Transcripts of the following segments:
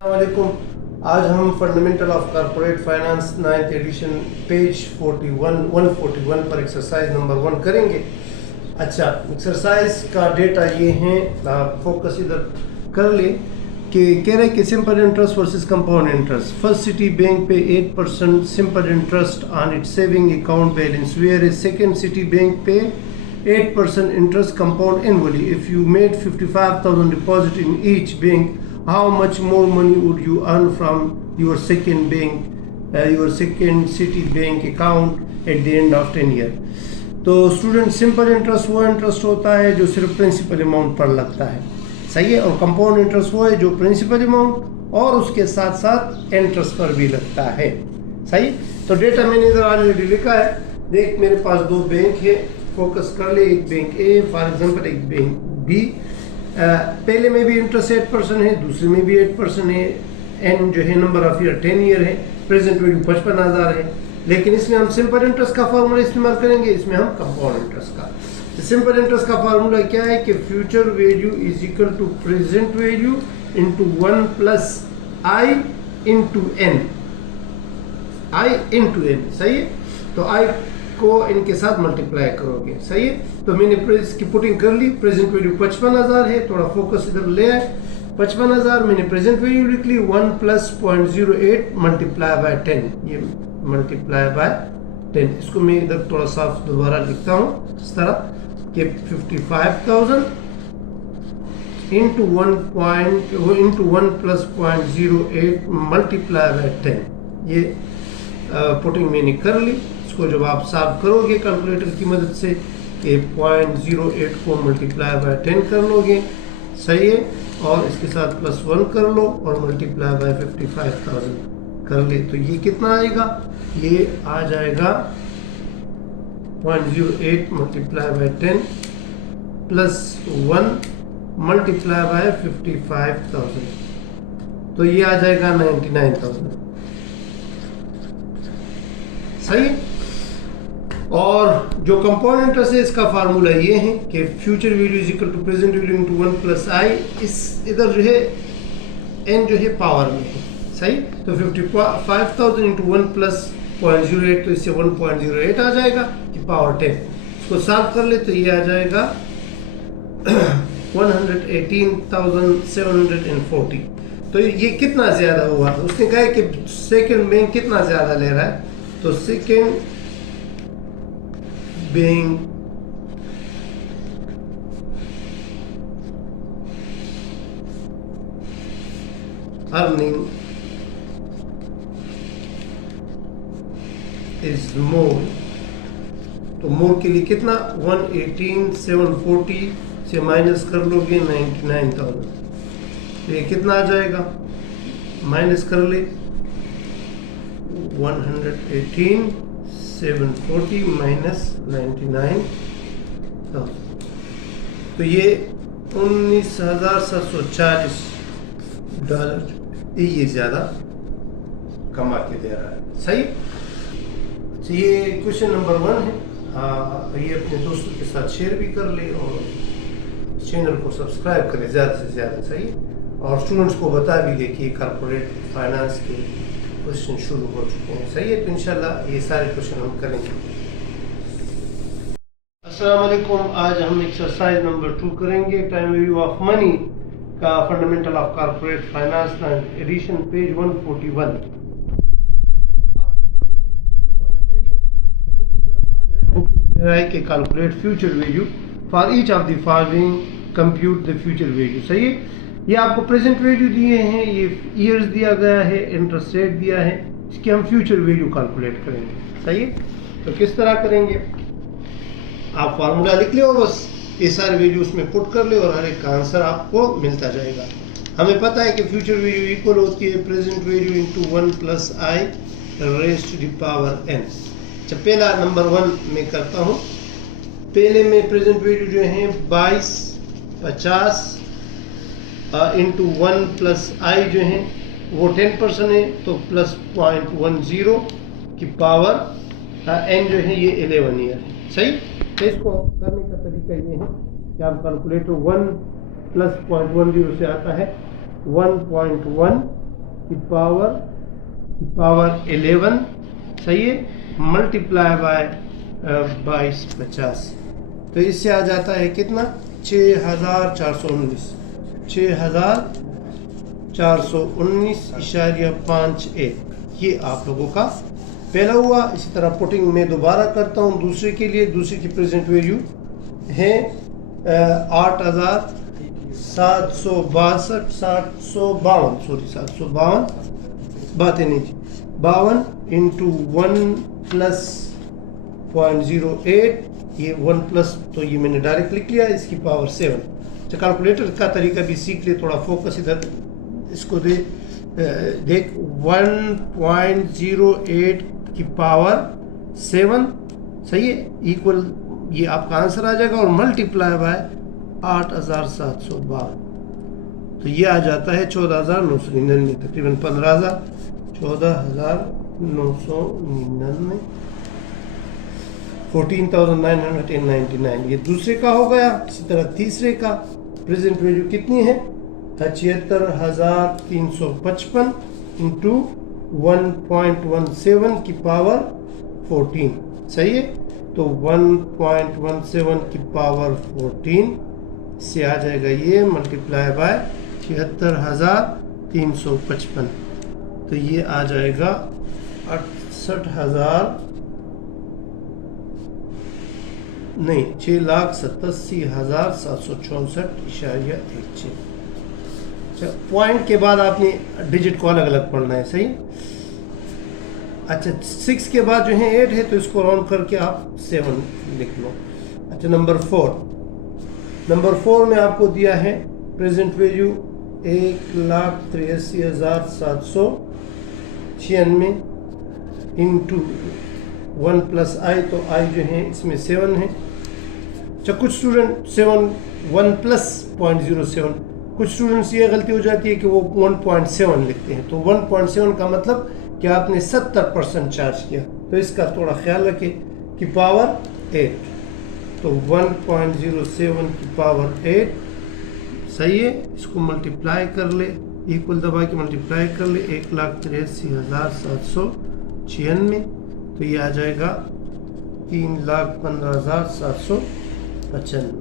वालेकुम। आज हम fundamental of corporate finance 9th edition page 141 पर एक्सरसाइज नंबर 1 करेंगे। अच्छा, एक्सरसाइज का डेटा ये है, आप फोकस इधर कर ले कि कह रहे कि simple interest versus compound interest. First City Bank pay 8% simple interest on its saving account balance, where is Second City Bank pay 8% interest compound annually. If you made 55,000 deposit in each bank, how much more money would you earn from your second city bank account at the end of 10 years? तो student, simple interest वो interest होता है जो सिर्फ principal amount पर लगता है, सही है। और कंपाउंड इंटरेस्ट वो है जो प्रिंसिपल अमाउंट और उसके साथ साथ इंटरेस्ट पर भी लगता है, सही। तो डेटा मैंने इधर ऑलरेडी लिखा है। देख, मेरे पास दो बैंक है, फोकस कर ले। एक बैंक ए फॉर एग्जांपल, एक बैंक बी। पहले में भी इंटरेस्ट 8% है, दूसरे में भी 8% है। एन जो है नंबर ऑफ ईयर 10 ईयर है, प्रेजेंट वैल्यू 55,000 है। लेकिन इसमें हम सिंपल इंटरेस्ट का फार्मूला इस्तेमाल करेंगे, इसमें हम कंपाउंड इंटरेस्ट का। तो सिंपल इंटरेस्ट का फार्मूला क्या है कि future value is equal to present value into 1 plus I into N, सही है। तो आई को इनके साथ मल्टीप्लाई करोगे, सही है। तो मैंने इसकी पुटिंग कर ली। प्रेजेंट वैल्यू 55,000 है, थोड़ा फोकस इधर ले आए। 55,000 मैंने प्रेजेंट वैल्यू लिख ली, 1 प्लस 0.08 मल्टीप्लाई बाय 10, ये मल्टीप्लाई बाय 10। इसको मैं इधर थोड़ा साफ दोबारा लिखता हूँ इस तरह कि 55,000 इंटू 1 प्लस 0.08 मल्टीप्लाई बाय 10, ये पुटिंग मैंने कर ली। इसको जब आप साफ करोगे कैलकुलेटर की मदद से कि 0.08 को मल्टीप्लाई बाय 10 कर लोगे, सही है। और इसके साथ प्लस 1 कर लो और मल्टीप्लाई बाय 55,000 कर ले, तो ये कितना आएगा? ये आ जाएगा 0.08 multiply by 10 plus 1 multiply by 55,000, तो ये आ जाएगा 99,000, सही है। और जो कंपाउंड इंटरेस्ट है इसका फार्मूला ये है कि future value is equal to present value into 1 plus I. इस इधर जो है एन जो है पावर में है, सही। तो 55,000 इंटू 1 प्लस 0.08, तो इससे 1.08 आ जाएगा कि पावर 10। इसको सॉल्व कर ले तो ये आ जाएगा 118,740। तो ये कितना ज्यादा हुआ? उसने कहा कि सेकंड बैंक कितना ज्यादा ले रहा है, तो second bank earning is more. तो मोर के लिए कितना? 118,740 से माइनस कर लोगे 99,000, तो ये कितना आ जाएगा? माइनस कर ले 118,740 माइनस 99,000, तो ये $19,740 ये ज्यादा कमा के दे रहा है, सही। तो ये क्वेश्चन नंबर 1 है। ये अपने दोस्तों के साथ शेयर भी कर ले और चैनल को सब्सक्राइब करें ज़्यादा से ज़्यादा, सही। और स्टूडेंट्स को बता भी दे कि कॉर्पोरेट फाइनेंस के क्वेश्चन शुरू हो चुके हैं, सही है। तो इंशाल्लाह ये सारे क्वेश्चन हम करेंगे। अस्सलाम वालेकुम। आज हम एक्सरसाइज नंबर 2 करेंगे, टाइम वैल्यू ऑफ मनी का fundamental of corporate finance edition page 141। कि calculate future value for each of the following, compute the future value, सही है। ये आपको प्रेजेंट वैल्यू दिए हैं, ये ईयर्स दिया गया है, इंटरेस्ट रेट दिया है, इसकी हम फ्यूचर वैल्यू कैलकुलेट करेंगे, सही है। तो किस तरह करेंगे? आप फार्मूला लिख ले और बस ये सारे वैल्यू उसमें पुट कर ले और हर एक का आंसर आपको मिलता जाएगा। हमें पता है कि फ्यूचर वैल्यू इक्वल होती है present value into 1 plus I raised to the power n। अच्छा, पहला नंबर 1 में करता हूँ। पहले में प्रेजेंट वैल्यू जो है 2250 इंटू 1 प्लस आई जो है वो 10% है, तो प्लस 0.10 की पावर n जो है ये 11 ईयर है, सही। तो इसको करने का तरीका ये है कि आप कैलकुलेटर 1 प्लस 0.10 से आता है 1.1 की पावर 11, सही है, मल्टीप्लाई बाय 2250। तो इससे आ जाता है कितना, 6419, 6419.51। ये आप लोगों का पहला हुआ। इसी तरह पुटिंग में दोबारा करता हूँ दूसरे के लिए। दूसरे की प्रेजेंट वैल्यू है 752 बातें नहीं थी, 52 इंटू 1 प्लस 0.08, ये 1 प्लस, तो ये मैंने डायरेक्ट लिख लिया, इसकी पावर 7। तो कैलकुलेटर का तरीका भी सीख ले, थोड़ा फोकस इधर इसको देख 1.08 की पावर 7, सही है, इक्वल, ये आपका आंसर आ जाएगा, और मल्टीप्लाई बाय 8752, तो ये आ जाता है 14,999, तकरीबन 15,000, 14,999, 14,999। ये दूसरे का हो गया। इसी तरह तीसरे का प्रेजेंट वैल्यू कितनी है, 73,355 इंटू 1.17 की पावर 14, सही है। तो 1.17 की पावर 14 से आ जाएगा ये मल्टीप्लाई बाय 73,355, तो ये आ जाएगा 6,87,764.16। पॉइंट के बाद आपने डिजिट को अलग अलग पढ़ना है, सही। अच्छा, 6 के बाद जो है 8 है, तो इसको राउंड करके आप 7 लिख लो। अच्छा, नंबर 4 में आपको दिया है present value 1,83,796 into 1 plus I, तो आई जो है इसमें 7 है। अच्छा, कुछ स्टूडेंट 1 प्लस 0.07, कुछ स्टूडेंट्स ये गलती हो जाती है कि वो 1.7 लिखते हैं, तो 1.7 का मतलब कि आपने 70% चार्ज किया, तो इसका थोड़ा ख्याल रखें कि पावर 8, तो 1.07 की पावर 8, सही है। इसको मल्टीप्लाई कर ले, इक्वल दबा के मल्टीप्लाई कर ले, 1,83,796, तो ये आ जाएगा 3,15,795,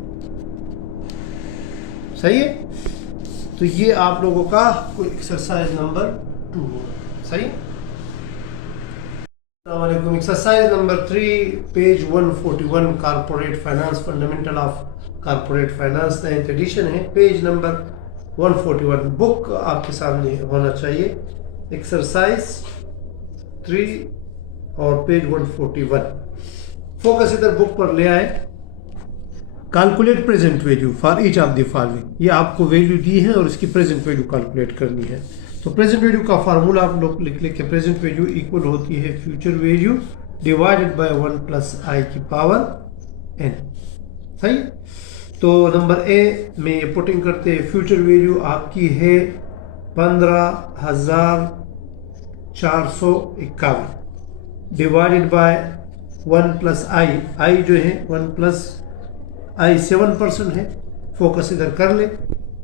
सही है। तो ये आप लोगों का कोई एक्सरसाइज नंबर 2 होगा, सही। अस्सलामुअलैकुम। Exercise number 3, page 141, corporate finance, fundamental of corporate finance, 9th edition है, पेज नंबर 141। बुक आपके सामने होना चाहिए, एक्सरसाइज 3 और पेज 141। फोकस इधर बुक पर ले आए। Calculate present value for each of the following, ये आपको वैल्यू दी है और इसकी प्रेजेंट वैल्यू कैलकुलेट करनी है। तो प्रेजेंट वैल्यू का फार्मूला आप लोग लिख ले कि प्रेजेंट वैल्यू इक्वल होती है future value divided by 1 plus आई की पावर n, सही। तो नंबर ए में ये पुटिंग करते हैं, फ्यूचर वैल्यू आपकी है 15,451 डिवाइडेड बाय 1 प्लस आई जो है 1 प्लस आई 7% है, फोकस इधर कर ले,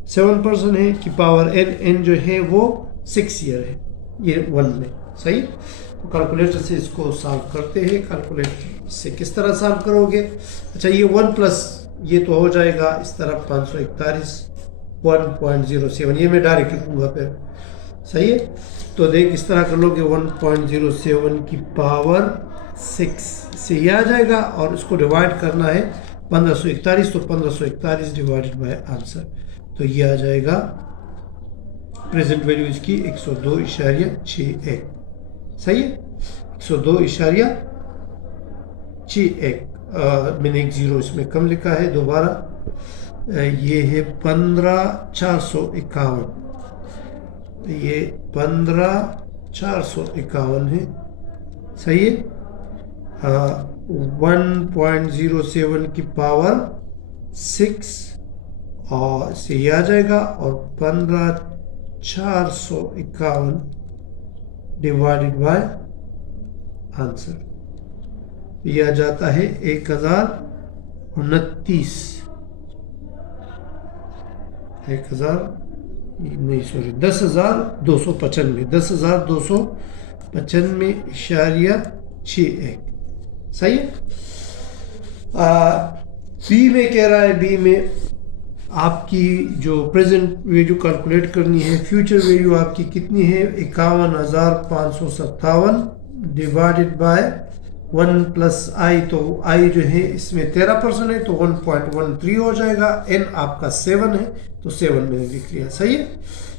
7% है कि पावर n जो है वो 6 ईयर है, ये 1 में, सही। तो कैलकुलेटर से इसको सॉल्व करते हैं। कैलकुलेटर से किस तरह सॉल्व करोगे, अच्छा ये 1 प्लस ये तो हो जाएगा इस तरफ 541 1.07, ये मैं डायरेक्ट लिखूंगा फिर, सही है। तो देख इस तरह कर लोगे 1.07 की पावर 6 से ये आ जाएगा, और इसको डिवाइड करना है 1541, तो 1541 डिवाइडेड बाय आंसर, तो ये आ जाएगा प्रेजेंट वैल्यू इसकी 102.61, सही है, 102.61। मैंने एक जीरो इसमें कम लिखा है दोबारा, ये है 15,451, ये 15,451 है, सही है। 1.07 की पावर 6 और से ये आ जाएगा, और 15,451 डिवाइडेड बाय आंसर, ये आ जाता है 1029, नहीं सॉरी 10,295, 10,295.61 सही है। बी में कह रहा है, बी में आपकी जो प्रेजेंट वैल्यू कैलकुलेट करनी है, फ्यूचर वैल्यू आपकी कितनी है, 51,557 डिवाइडेड बाय 1 प्लस आई, तो आई जो है इसमें 13% है तो 1.13 हो जाएगा। एन आपका 7 है तो 7 मैंने लिख लिया, सही है।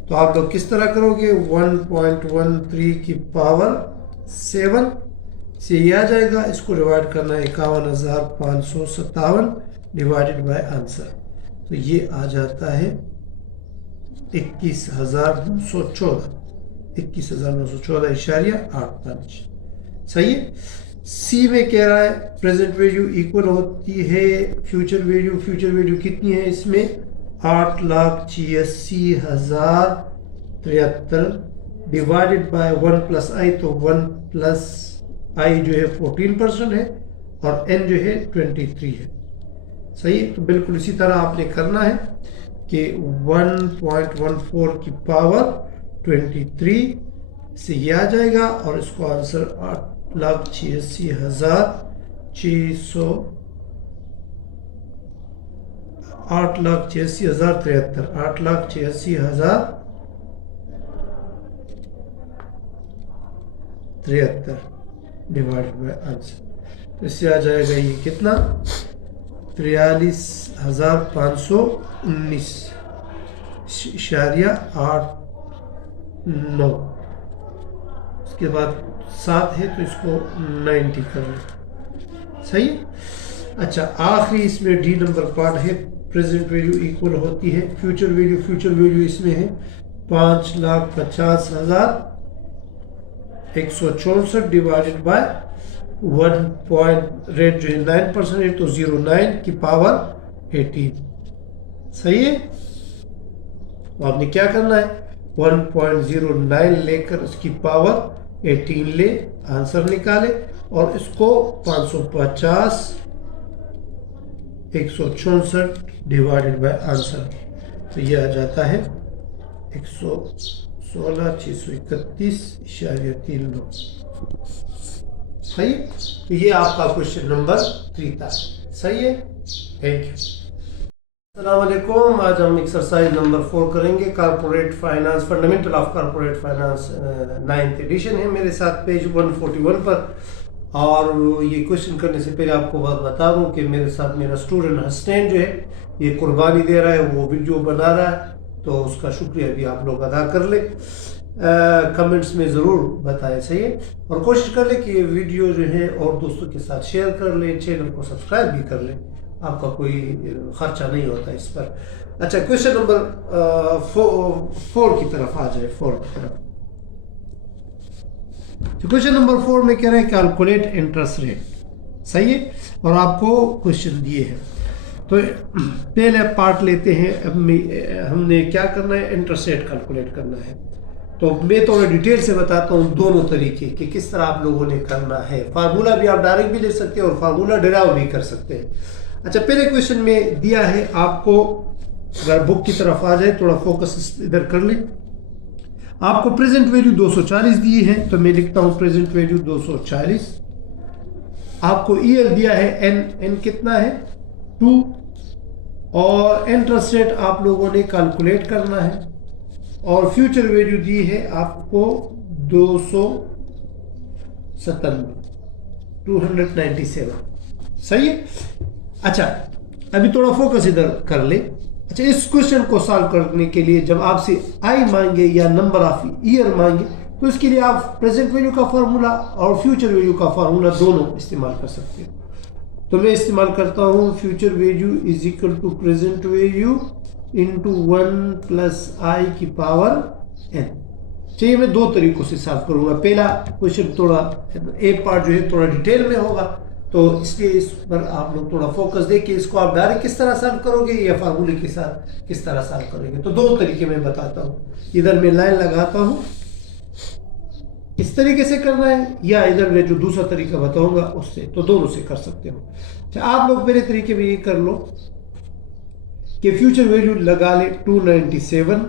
तो आप लोग किस तरह करोगे, 1.13 की पावर 7 से ये आ जाएगा, इसको डिवाइड करना है 51,557 डिवाइडेड बाय आंसर, तो ये आ जाता है 21,914 सही है। सी में कह रहा है प्रेजेंट वैल्यू इक्वल होती है फ्यूचर वैल्यू, फ्यूचर वैल्यू कितनी है इसमें 8,86,073 डिवाइडेड बाय 1 प्लस आई, तो 1 प्लस आई जो है 14% है और एन जो है 23 है, सही है। तो बिल्कुल इसी तरह आपने करना है कि 1.14 की पावर 23 से ये आ जाएगा और इसको आंसर 8,86,073 डिवाइडेड बाय आंसर, तो इससे आ जाएगा ये कितना 43,519.89, उसके बाद 7 है तो इसको 90 कर लें, सही है। अच्छा आखिरी इसमें डी नंबर पार्ट है, प्रेजेंट वैल्यू इक्वल होती है फ्यूचर वैल्यू, फ्यूचर वैल्यू इसमें है 5,50,164 डिवाइडेड बाय 1 पॉइंट रेट जो है 9% है तो 09 की पावर 18, सही है। तो आपने क्या करना है 1.09 लेकर उसकी पावर 18 ले, आंसर निकाले और इसको 550,164 डिवाइडेड बाय आंसर, तो ये आ जाता है 116,631.39, सही है। तो ये आपका क्वेश्चन नंबर 3 था, सही है। Thank you. अस्सलाम वालेकुम। आज हम एक्सरसाइज नंबर 4 करेंगे, corporate finance, fundamental of corporate finance 9th edition है मेरे साथ पेज 141 पर। और ये क्वेश्चन करने से पहले आपको बात बता दूं कि मेरे साथ मेरा स्टूडेंट हसनैन जो है ये कुर्बानी दे रहा है, वो वीडियो बना रहा है, तो उसका शुक्रिया भी आप लोग अदा कर ले, कमेंट्स में ज़रूर बताएं, सही है। और कोशिश कर ले कि ये वीडियो जो है और दोस्तों के साथ शेयर कर ले, चैनल को सब्सक्राइब भी कर ले, आपका कोई खर्चा नहीं होता इस पर। अच्छा क्वेश्चन नंबर 4 की तरफ आ जाए, 4 की तरफ। तो क्वेश्चन नंबर 4 में कह रहे हैं कैलकुलेट इंटरेस्ट रेट, सही है। और आपको क्वेश्चन दिए हैं, तो पहले पार्ट लेते हैं। हमने क्या करना है, इंटरेस्ट रेट कैलकुलेट करना है। तो मैं थोड़ा डिटेल से बताता हूँ दोनों तरीके कि किस तरह आप लोगों ने करना है। फार्मूला भी आप डायरेक्ट भी ले सकते हैं और फार्मूला डिराइव भी कर सकते हैं। अच्छा पहले क्वेश्चन में दिया है आपको, अगर बुक की तरफ आ जाए, थोड़ा फोकस इधर कर ले। आपको प्रेजेंट वैल्यू 240 दी है, तो मैं लिखता हूं प्रेजेंट वैल्यू 240। आपको ईयर दिया है एन कितना है 2, और इंटरेस्ट रेट आप लोगों ने कैलकुलेट करना है, और फ्यूचर वैल्यू दी है आपको 297, सही है। अच्छा अभी थोड़ा फोकस इधर कर ले। अच्छा इस क्वेश्चन को सॉल्व करने के लिए जब आपसे आई मांगे या नंबर ऑफ ईयर मांगे, तो इसके लिए आप प्रेजेंट वैल्यू का फार्मूला और फ्यूचर वैल्यू का फार्मूला दोनों इस्तेमाल कर सकते हो। तो मैं इस्तेमाल करता हूँ future value is equal to present value into 1 plus आई की पावर एन। चलिए मैं दो तरीकों से सॉल्व करूंगा। पहला क्वेश्चन थोड़ा एक पार्ट जो है थोड़ा डिटेल में होगा, तो इसलिए इस पर आप लोग थोड़ा फोकस दें कि इसको आप डायरेक्ट किस तरह सॉल्व करोगे या फार्मूले के साथ किस तरह सॉल्व करोगे। तो दो तरीके मैं बताता हूँ, इधर मैं लाइन लगाता हूँ इस तरीके से करना है, या इधर मैं जो दूसरा तरीका बताऊंगा उससे, तो दोनों से कर सकते हो। अच्छा आप लोग मेरे तरीके में ये कर लो कि फ्यूचर वैल्यू लगा ले 297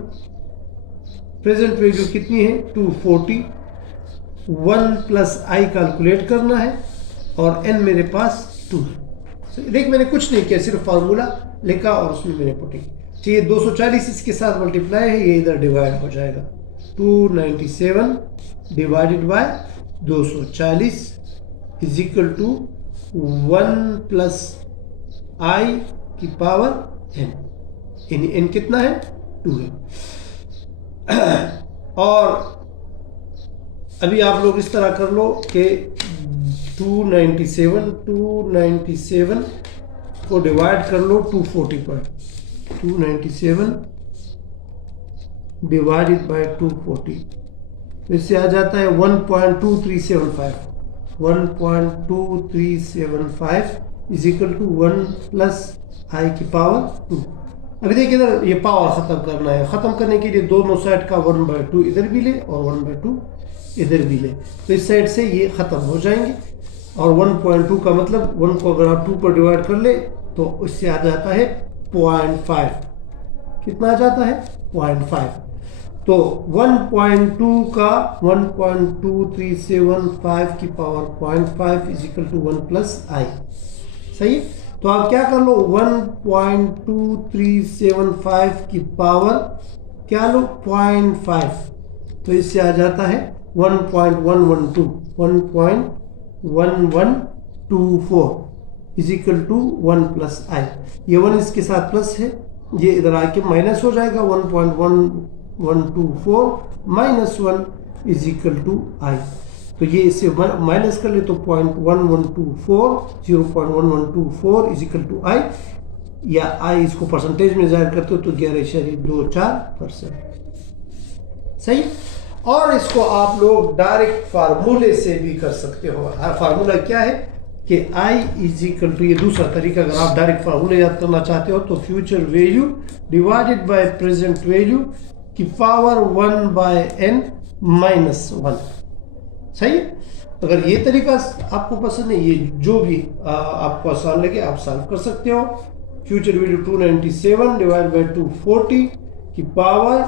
प्रेजेंट वैल्यू कितनी है 240, 1 प्लस आई कैलकुलेट करना है और n मेरे पास 2 है। देख मैंने कुछ नहीं किया, सिर्फ फार्मूला लिखा और उसमें मैंने पुटिंग चाहिए। 240 इसके साथ मल्टीप्लाई है, ये इधर डिवाइड हो जाएगा। 297 divided by 240 is equal to 1 plus आई की पावर n, यानी n कितना है 2 है। और अभी आप लोग इस तरह कर लो कि 297 को डिवाइड कर लो 240 पर। 297 डिवाइडेड बाय 240, इससे आ जाता है 1.2375। 1.2375 इज इक्वल टू 1 प्लस आई की पावर 2। अभी देखिए इधर ये पावर खत्म करना है, खत्म करने के लिए दोनों साइड का 1/2 इधर भी ले और 1/2 इधर भी ले, तो इस साइड से ये खत्म हो जाएंगे। और 1.2 का मतलब 1 को अगर आप 2 पर डिवाइड कर ले तो इससे आ जाता है 0.5। कितना आ जाता है 0.5। तो 1.2 का 1.2375 की power 0.5 is equal to 1 plus I. सही, तो आप क्या कर लो 1.2375 की पावर क्या लो 0.5, तो इससे आ जाता है 1.1124 इज इक्वल टू 1 प्लस आई। ये 1 इसके साथ प्लस है, ये इधर आके माइनस हो जाएगा। 1.1124 माइनस 1 इज इक्वल टू आई, तो ये इससे माइनस कर ले तो 0.1124 इज इक्वल टू आई, या आई इसको परसेंटेज में जाहिर करते हो तो 11.24%। सही, और इसको आप लोग डायरेक्ट फार्मूले से भी कर सकते हो। फार्मूला क्या है कि आई इज इक्वल टू, ये दूसरा तरीका, अगर आप डायरेक्ट फार्मूले याद करना चाहते हो तो future value divided by present value की पावर 1/n माइनस 1। सही, अगर ये तरीका आपको पसंद है, ये जो भी आपको आसान लगे आप सॉल्व कर सकते हो। फ्यूचर वैल्यू 297 डिवाइड बाय 240 की पावर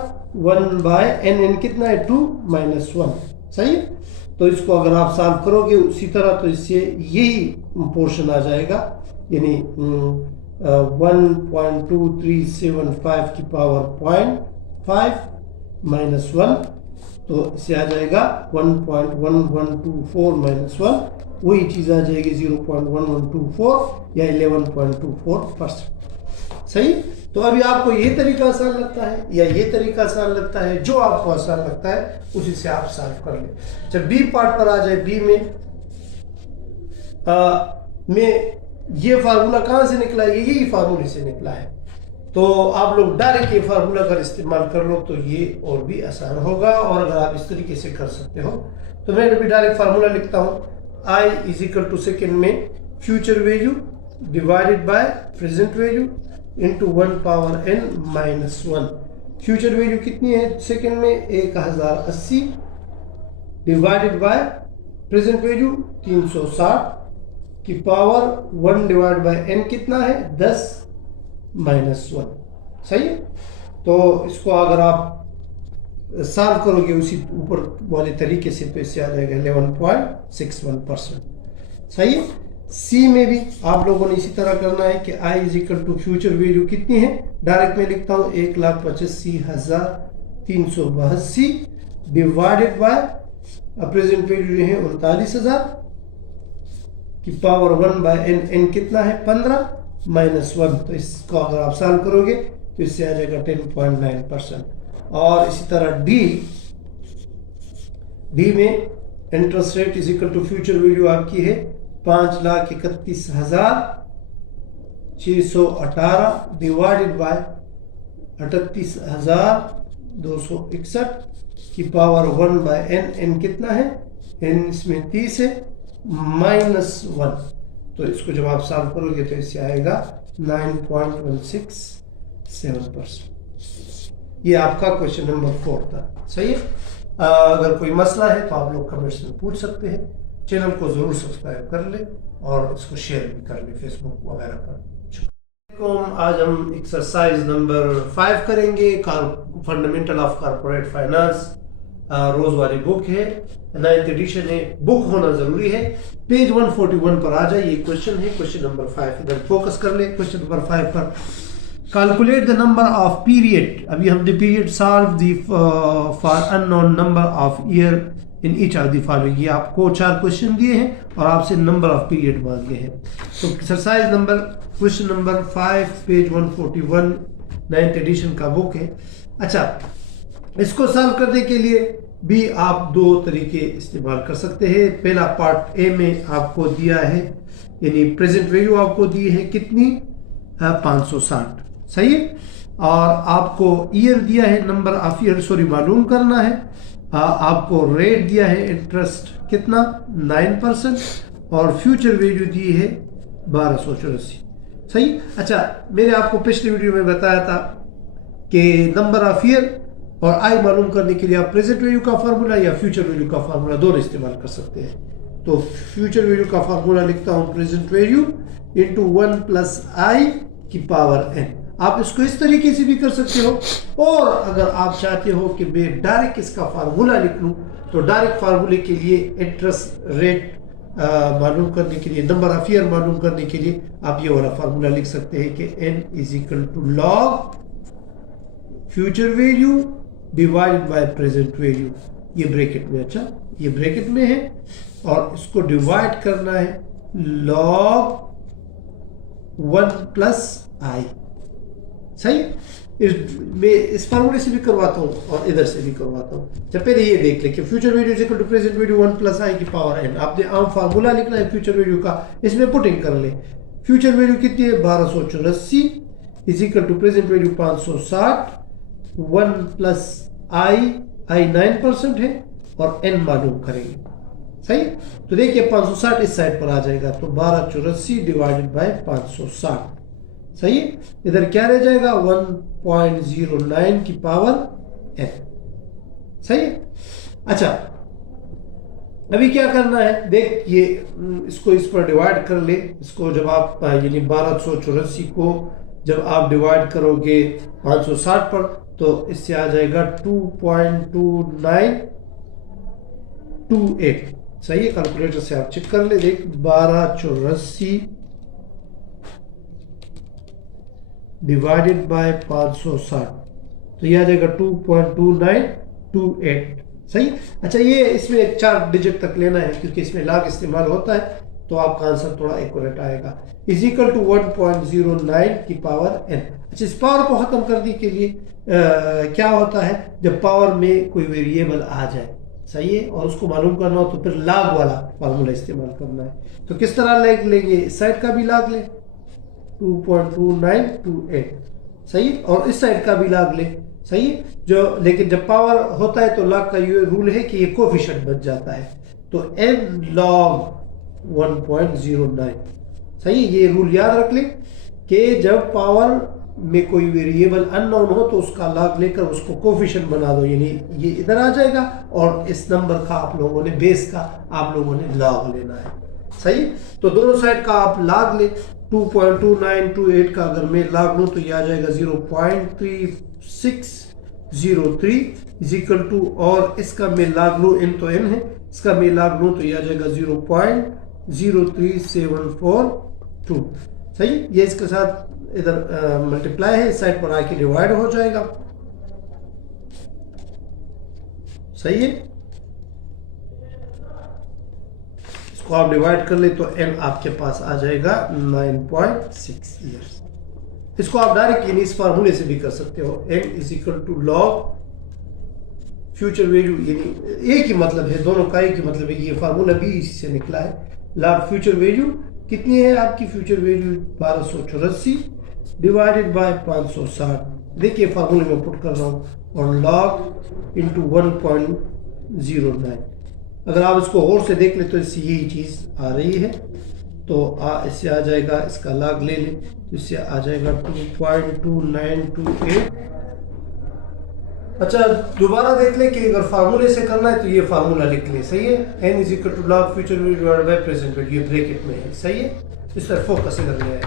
1/n कितना है 2 माइनस 1। सही है, तो इसको अगर आप सॉल्व करोगे उसी तरह तो इससे यही पोर्शन आ जाएगा, यानी 1.2375 की पावर 0.5 माइनस 1, तो इससे आ जाएगा 1.1124 माइनस 1, वही चीज़ आ जाएगी 0.1124 या 11.24%। सही, तो अभी आपको ये तरीका आसान लगता है या ये तरीका आसान लगता है, जो आपको आसान लगता है उसी से आप सॉल्व कर ले। जब बी पार्ट पर आ जाए, बी में ये फार्मूला कहाँ से निकला है, यही फार्मूले से निकला है, तो आप लोग डायरेक्ट ये फार्मूला अगर इस्तेमाल कर लो तो ये और भी आसान होगा। और अगर आप इस तरीके से कर सकते हो तो मैं अभी डायरेक्ट फार्मूला लिखता हूँ। आई इज इक्वल टू सेकेंड में future value divided by present value into 1 power n minus 1। Future value कितनी है सेकेंड में 1080 डिवाइडेड बाय प्रेजेंट वैल्यू 360 की पावर 1 डिवाइड बाय n कितना है 10 माइनस 1। सही है, तो इसको अगर आप सॉल्व करोगे उसी ऊपर वाले तरीके से तो इससे आ जाएगा 11.61%। सही है, सी में भी आप लोगों ने इसी तरह करना है कि I is equal to future value कितनी है, डायरेक्ट में लिखता हूँ 1,85,382 डिवाइडेड बाय प्रेजेंट वैल्यू है 39,000 की पावर 1/n कितना है 15 माइनस 1, तो इसको अगर आप सॉल्व करोगे तो इससे आ जाएगा 10.9%। और इसी तरह डी में interest rate is equal to future value आपकी है 5,31,618 डिवाइडेड बाय 38,261 की पावर 1/n कितना है, n इसमें 30 है माइनस 1, तो इसको जब आप सॉल्व करोगे तो इससे आएगा 9.167%। ये आपका क्वेश्चन नंबर 4 था। सही है, अगर कोई मसला है तो आप लोग कमेंट्स में पूछ सकते हैं। चैनल को जरूर सब्सक्राइब कर ले और इसको शेयर भी कर ले फेसबुक वगैरह पर। आज हम एक्सरसाइज नंबर 5 करेंगे। फंडामेंटल ऑफ कॉर्पोरेट फाइनेंस रोज वाली बुक है, 9th एडिशन है। बुक होना जरूरी है। पेज 141 पर आ जाइए। क्वेश्चन है क्वेश्चन नंबर 5। इधर फोकस कर ले क्वेश्चन नंबर 5 पर। Calculate the number of period. अभी हमने period solve the for unknown number of year in each of the following. ये आपको 4 क्वेश्चन दिए हैं और आपसे नंबर ऑफ पीरियड मांगे हैं। तो exercise number question number 5 page 141 9th edition का बुक है। अच्छा, इसको सॉल्व करने के लिए भी आप 2 तरीके इस्तेमाल कर सकते हैं। पहला पार्ट ए में आपको दिया है, यानी प्रेजेंट वैल्यू आपको दी है कितनी, 560, सही है। और आपको ईयर दिया है, नंबर ऑफ ईयर मालूम करना है। आपको रेट दिया है इंटरेस्ट कितना, 9%, और फ्यूचर वैल्यू दी है 1284, सही। अच्छा, मैंने आपको पिछले वीडियो में बताया था कि नंबर ऑफ ईयर और आई मालूम करने के लिए आप प्रेजेंट वैल्यू का फार्मूला या फ्यूचर वैल्यू का फार्मूला दोनों इस्तेमाल कर सकते हैं। तो फ्यूचर वैल्यू का फार्मूला लिखता हूं, प्रेजेंट वैल्यू इंटू 1 प्लस आई की पावर n। आप इसको इस तरीके से भी कर सकते हो, और अगर आप चाहते हो कि मैं डायरेक्ट इसका फार्मूला लिख लूं, तो डायरेक्ट फार्मूले के लिए इंटरेस्ट रेट मालूम करने के लिए, नंबर ऑफ ईयर मालूम करने के लिए आप ये वाला फार्मूला लिख सकते हैं कि n is equal to log future value divide by present value. ये ब्रैकेट में, अच्छा ये ब्रैकेट में है, और इसको डिवाइड करना है लॉग 1 प्लस आई, सही। मैं इस फार्मूले से भी करवाता हूँ और इधर से भी करवाता हूँ। जब पहले ये देख ले कि future value is equal to present value 1 plus आई की पावर n। आपने आम फार्मूला लिखना है फ्यूचर वैल्यू का, इसमें पुटिंग कर ले। फ्यूचर वैल्यू कितनी है, 1284 is equal to present value 560, 1 plus I 9% है, और n मालूम करेंगे, सही। तो देखिए 560 इस साइड पर आ जाएगा, तो 1284 डिवाइडेड बाय 560, सही। इधर क्या रह जाएगा, 1.09 की पावर n, सही। अच्छा, अभी क्या करना है, देख ये इसको इस पर डिवाइड कर ले। इसको जब आप यानी 1284 को जब आप डिवाइड करोगे 560 पर, तो इससे आ जाएगा 2.2928, सही है। कैलकुलेटर से आप चेक कर ले, देख 1284 डिवाइडेड बाय 560, तो ये आ जाएगा 2.2928, सही। अच्छा, ये इसमें 4 डिजिट तक लेना है क्योंकि इसमें लॉग इस्तेमाल होता है, तो आपका आंसर थोड़ा एक्यूरेट आएगा। इज इक्वल टू 1.09 की पावर n। अच्छा, इस पावर को खत्म करने के लिए क्या होता है, जब पावर में कोई वेरिएबल आ जाए, सही है, और उसको मालूम करना हो तो फिर लॉग वाला फार्मूला इस्तेमाल करना है। तो किस तरह लेंगे, इस साइड का भी लॉग ले 2.2928, सही, और इस साइड का भी लॉग ले, सही। जो लेकिन जब पावर होता है तो लॉग का ये रूल है कि ये कोफिशिएंट बच जाता है, तो n log 1.09, सही। ये रूल याद रख ले कि जब पावर में कोई वेरिएबल अननोन हो तो उसका लॉग लेकर उसको कोफिशिएंट बना दो, यानी ये इधर आ जाएगा, और इस नंबर का आप लोगों ने, बेस का आप लोगों ने लॉग लेना है, सही। तो दोनों साइड का आप लॉग ले। 2.2928 का अगर मैं लॉग लूं तो ये आ जाएगा 0.3603 इज इक्वल टू, और इसका मैं लॉग लूं, n तो n है, इसका मैं लॉग लूं तो ये आ जाएगा 0.03742, सही। ये इसके साथ इधर मल्टीप्लाई है, इस साइड पर आके डिवाइड हो जाएगा, सही है। इसको आप डिवाइड कर ले तो n आपके पास आ जाएगा 9.6 ईयर्स। इसको आप डायरेक्ट यानी इस फार्मूले से भी कर सकते हो, n is equal to log future value, यानी एक ही मतलब है, दोनों का एक ही मतलब है। ये फार्मूला भी इसी से निकला है। लॉग फ्यूचर वैल्यू कितनी है आपकी, फ्यूचर वैल्यू 1284 डिवाइडेड बाय 560, देखिए फार्मूले में पुट कर रहा हूँ, और लॉग इंटू 1.09। अगर आप इसको और से देख ले तो इससे यही चीज़ आ रही है, तो इससे आ जाएगा, इसका लॉग ले ले तो इससे आ जाएगा 2.2928। अच्छा, दोबारा देख ले कि अगर फार्मूले से करना है तो ये फार्मूला लिख ले, सही है। n is equal to log future value divided by present value, ये ब्रैकेट में है, सही है। इस तरह फोकस इधर ले आए।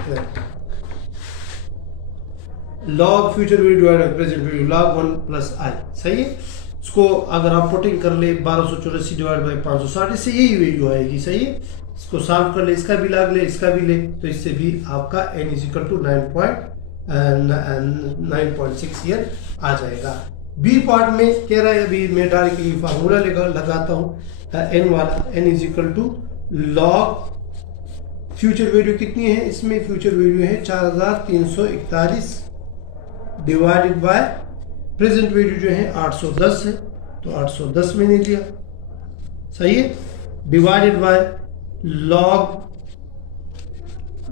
Log future value divide by present value log 1 plus I, सही है। इसको अगर आप पुटिंग कर ले 1284 डिवाइड बाय 560, इससे यही वैल्यू आएगी, सही है। इसको सॉल्व कर ले, इसका भी लॉग ले, इसका भी ले, तो इससे भी आपका n is equal to 9.6 year आ जाएगा। बी पार्ट में कह रहा है, अभी मैं डायरेक्टली फार्मूला लगाता हूँ, n वाला, n is equal to log future value कितनी है, इसमें फ्यूचर वैल्यू है 4341 डिवाइडेड बाय प्रेजेंट वैल्यू जो है 810 है, तो 810 मैंने लिया, सही है, डिवाइडेड बाय लॉग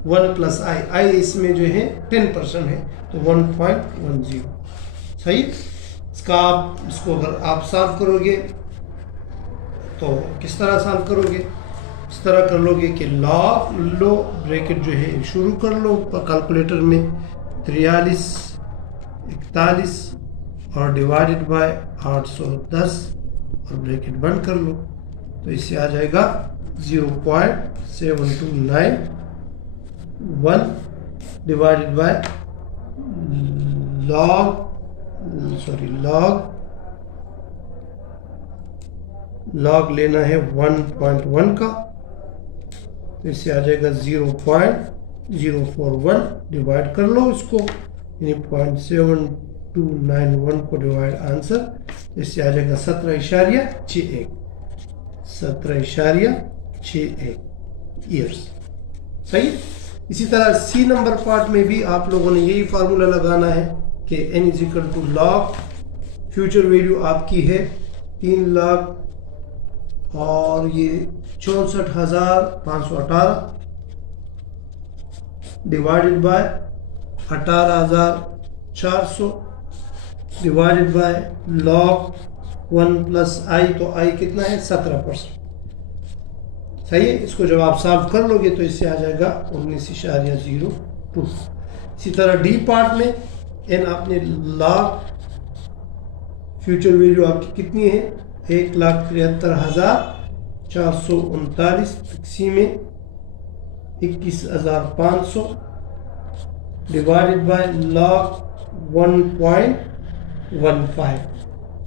1 प्लस आई, आई इसमें जो है 10% है, तो 1.10, सही। इसको अगर आप सॉल्व करोगे तो किस तरह सॉल्व करोगे, इस तरह कर लोगे कि लॉग लो ब्रैकेट जो है शुरू कर लो कैलकुलेटर में 43 41 और डिवाइडेड बाय 810 और ब्रैकेट बंद कर लो, तो इससे आ जाएगा 0.7291 डिवाइडेड बाय लॉग लेना है 1.1 का, तो इससे आ जाएगा 0.041 डिवाइड कर लो इसको, यानी 0.7291 को डिवाइड आंसर, इससे आ जाएगा 17.61 ईयर्स, सही। इसी तरह सी नंबर पार्ट में भी आप लोगों ने यही फार्मूला लगाना है कि n is equal to log future value आपकी है 3 लाख और ये 64,518 divided by 18,400 divided by log 1 plus I, तो आई कितना है 17%, सही है। इसको जब आप सॉल्व कर लोगे तो इससे आ जाएगा 19.02। इसी तरह डी पार्ट में एन आपने लॉग फ्यूचर वैल्यू आपकी कितनी है 1,73,439 इसी में 21,500 डिवाइडेड बाय लॉग 1.15।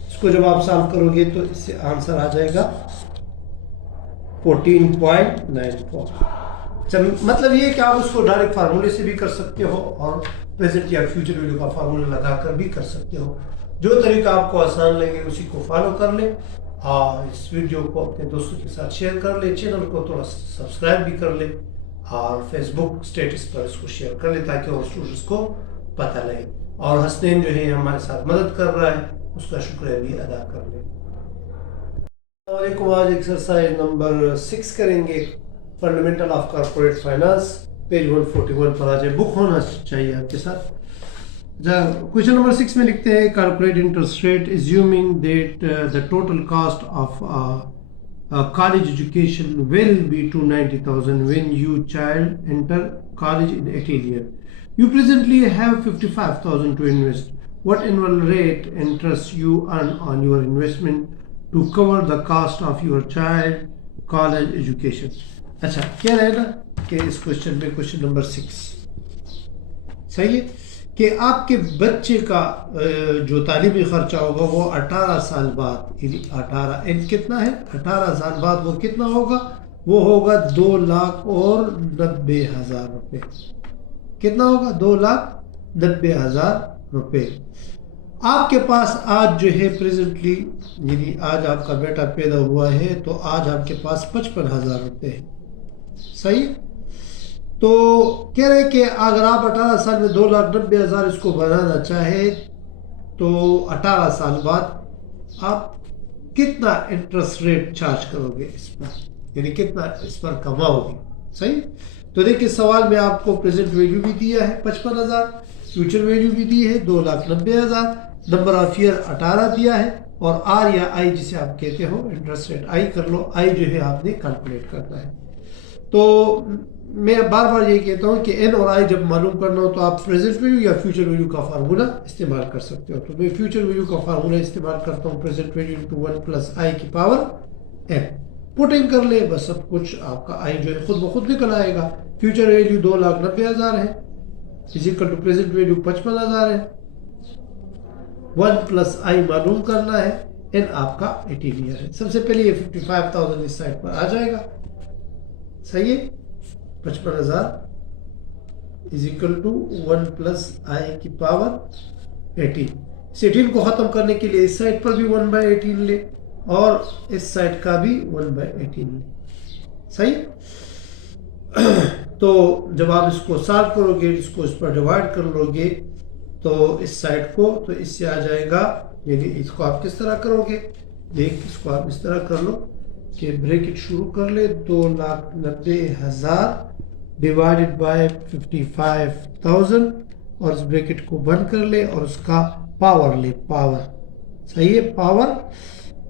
इसको जब आप सॉल्व करोगे तो इससे आंसर आ जाएगा 14.94। मतलब ये कि आप उसको डायरेक्ट फार्मूले से भी कर सकते हो और प्रेजेंट या फ्यूचर वैल्यू का फार्मूला लगाकर भी कर सकते हो। जो तरीका आपको आसान लगे उसी को फॉलो कर ले और इस वीडियो को अपने दोस्तों के साथ शेयर कर ले, चैनल को थोड़ा सब्सक्राइब भी कर ले और फेसबुक स्टेटस पर इसको शेयर कर ले ताकि और स्टूडेंट्स को पता लगे। और हसनैन जो है हमारे साथ मदद कर रहा है, उसका शुक्रिया भी अदा कर ले। आज एक्सरसाइज नंबर 6 करेंगे, fundamental of corporate finance, page 141 पर आ जाए, बुक होना चाहिए आपके साथ। क्वेश्चन नंबर 6 में लिखते हैं calculate interest rate assuming that the total cost of college education will be 290,000 when your child enter college in 18th year. You presently have 55,000 to invest. What annual rate interest you earn on your investment to cover the cost of your child college education? अच्छा क्या रहेगा कि इस question में question number 6 सही है कि आपके बच्चे का जो तालीमी खर्चा होगा वो 18 साल बाद, यानी 18 कितना है 18 साल बाद वो कितना होगा, वो होगा 2,90,000 रुपये। कितना होगा 2,90,000 रुपये। आपके पास आज जो है प्रेजेंटली, यानी आज आपका बेटा पैदा हुआ है तो आज आपके पास 55,000 रुपये है, सही। तो कह रहे कि अगर आप 18 साल में 2,90,000 इसको बनाना चाहे तो 18 साल बाद आप कितना इंटरेस्ट रेट चार्ज करोगे इस पर, यानी कितना इस पर कमाओगे, सही। तो देखिए सवाल में आपको प्रेजेंट वैल्यू भी दिया है 55,000, फ्यूचर वैल्यू भी दी है 2,90,000, नंबर ऑफ ईयर 18 दिया है और आर या आई जिसे आप कहते हो इंटरेस्ट रेट आई कर लो, आई जो है आपने कैलकुलेट करना है। तो मैं बार बार ये कहता हूँ कि एन और आई जब मालूम करना हो तो आप प्रेजेंट वैल्यू या फ्यूचर वैल्यू का फार्मूला इस्तेमाल कर सकते हो। तो मैं फ्यूचर वैल्यू का फार्मूला इस्तेमाल करता हूँ, प्रेजेंट वैल्यू इंटू 1 प्लस आई की पावर एन। पुटिंग कर ले बस, सब कुछ आपका आई जो है खुद ब खुद निकल आएगा। फ्यूचर वैल्यू 2,90,000 है, is equal to present value 55,000 है, 1 प्लस आई मालूम करना है, एन आपका 18 ईयर है। सबसे पहले ये 55,000 इस साइड पर आ जाएगा, सही है। 55,000 इज इक्वल टू 1 प्लस आई की पावर 18। इस 18 को खत्म करने के लिए इस साइड पर भी 1/18 ले और इस साइड का भी 1/18 ले, सही। तो जब आप इसको सॉल्व करोगे, इसको इस पर डिवाइड कर लोगे तो इस साइड को, तो इससे आ जाएगा, यानी इसको आप किस तरह करोगे, देख इसको आप इस तरह कर लो कि ब्रैकेट शुरू कर ले, 2,90,000 डिवाइडेड बाय 55,000 और इस ब्रैकेट को बंद कर ले और उसका पावर ले, पावर, सही है, पावर,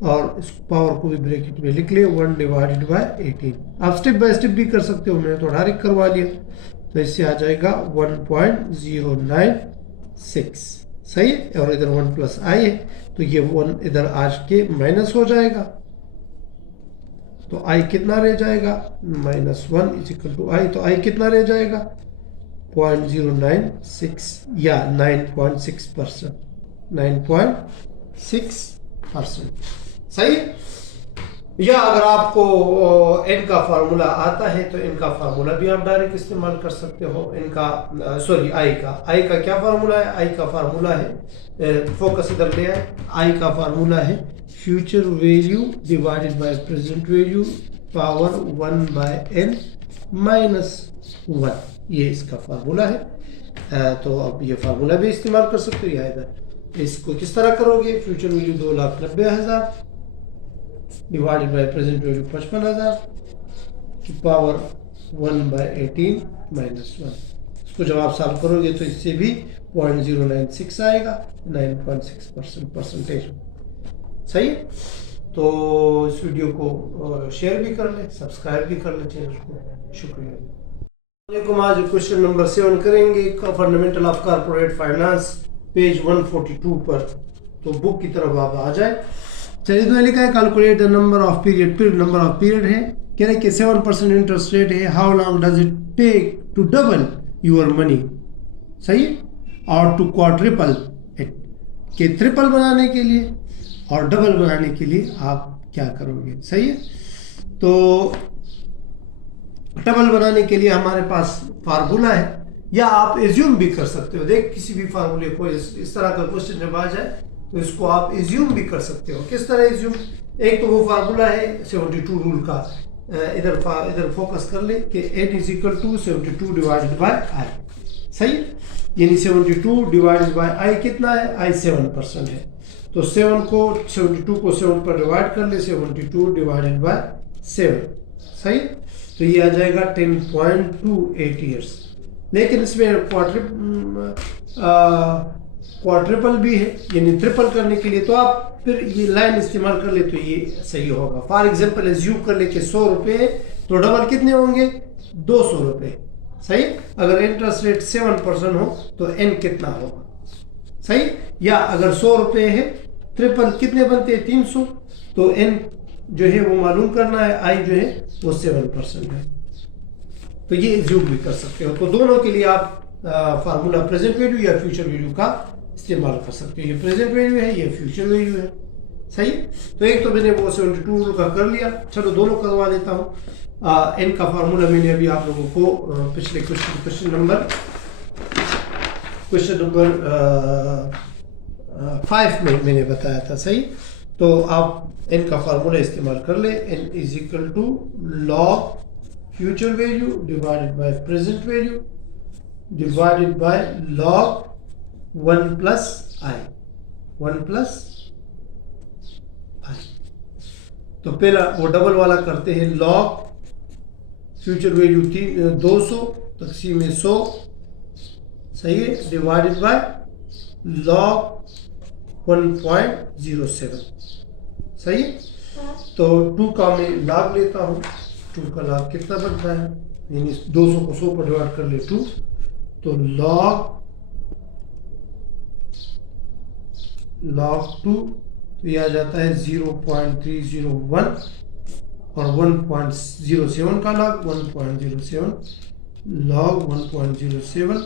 और इस पावर को भी ब्रैकेट में लिख ले, 1 डिवाइडेड बाय 18। आप स्टेप बाय स्टेप भी कर सकते हो, मैंने तो डायरेक्ट करवा लिया। तो इससे आ जाएगा 1.096, सही है, और इधर 1 प्लस आई है तो ये 1 इधर आज के माइनस हो जाएगा, तो आई कितना रह जाएगा, -1 इज इक्वल टू आई, तो आई कितना रह जाएगा 0.096 या 9.6%, 9.6%, सही। या अगर आपको एन का फार्मूला आता है तो इनका फार्मूला भी आप डायरेक्ट इस्तेमाल कर सकते हो। इनका सॉरी आई का क्या फार्मूला है, आई का फार्मूला है, फोकस इधर ले आए, आई का फार्मूला है future value divided by present value power 1/n -1, ये इसका फार्मूला है। तो अब ये फार्मूला भी इस्तेमाल कर सकते हो। या इधर इसको किस तरह करोगे, future value 2,90,000 divided by present value 55,000 की पावर 1/18 -1। इसको जब आप सॉल्व करोगे तो इससे भी 0.096 आएगा, 9.6% परसेंटेज, सही है। तो इस वीडियो को शेयर भी कर ले, सब्सक्राइब भी कर ले चैनल को, शुक्रिया। आज क्वेश्चन नंबर 7 करेंगे, fundamental of corporate finance, page 142 पर। तो बुक की तरफ आप आ जाए। चलिए, तो लिखा है calculate the number of period, number of period है, कह रहे कि 7% इंटरेस्ट रेट है, how long does it take to double your money, सही, और टू क्वाड्रिपल इट, कि ट्रिपल बनाने के लिए और डबल बनाने के लिए आप क्या करोगे, सही है। तो डबल बनाने के लिए हमारे पास फार्मूला है, या आप एज्यूम भी कर सकते हो। देख, किसी भी फार्मूले को इस तरह का क्वेश्चन जब आ जाए तो इसको आप एज्यूम भी कर सकते हो। किस तरह एज्यूम, एक तो वो फार्मूला है 72 रूल का, इधर फोकस कर ले कि n is equal to 72 divided by I, सही, यानी 72 डिवाइडेड बाय आई कितना है, आई 7% है, तो 72 को 7 पर डिवाइड कर ले, 72 डिवाइडेड बाय 7, सही। तो ये आ जाएगा 10.28 ईयर्स। लेकिन इसमें क्वाड्रिपल भी है, यानी ट्रिपल करने के लिए तो आप फिर ये लाइन इस्तेमाल कर ले तो ये सही होगा। फॉर एग्जांपल एज्यूम कर ले कि 100 रुपये, तो डबल कितने होंगे, 200 रुपये, सही। अगर इंटरेस्ट रेट 7% हो तो n कितना होगा, सही। या अगर 100 रुपये है, ट्रिपल कितने बनते हैं, 300, तो n जो है वो मालूम करना है, i जो है वो 7% है। तो ये एज्यूम भी कर सकते हो। तो दोनों के लिए आप फार्मूला प्रेजेंट वैल्यू या फ्यूचर वैल्यू का इस्तेमाल कर सकते हो। ये प्रेजेंट वैल्यू है, ये फ्यूचर वैल्यू है, सही। तो एक तो मैंने वो 72 रूल का कर लिया, चलो दोनों करवा लेता हूँ। एन का फार्मूला मैंने अभी आप लोगों को पिछले क्वेश्चन नंबर 5 में मैंने बताया था, सही। तो आप एन का फार्मूला इस्तेमाल कर ले, N is equal to log future value divided by present value divided by log 1 plus I, 1 plus I. तो पहला वो डबल वाला करते हैं, लॉग फ्यूचर वैल्यू 200 तकसीम 100, सही है, डिवाइडेड बाय लॉग 1.07, सही है। तो 2 का मैं लॉग लेता हूँ, 2 का लॉग कितना बनता है, यानी 200 को 100 पर डिवाइड कर ले 2, तो लॉग 2, तो यह आ जाता है 0.301 और 1.07 का लॉग 1.07, लॉग 1.07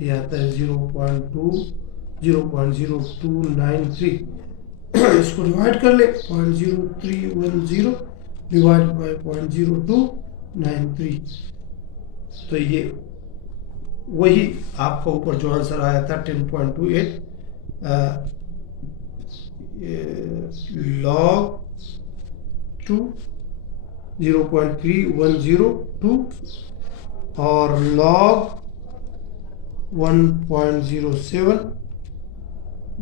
ये आता है 0.0293। इसको डिवाइड कर ले, 0.0310 डिवाइड बाय 0.0293। तो ये वही आपका ऊपर जो आंसर आया था 10.28 log 2 0.3102 और log 1.07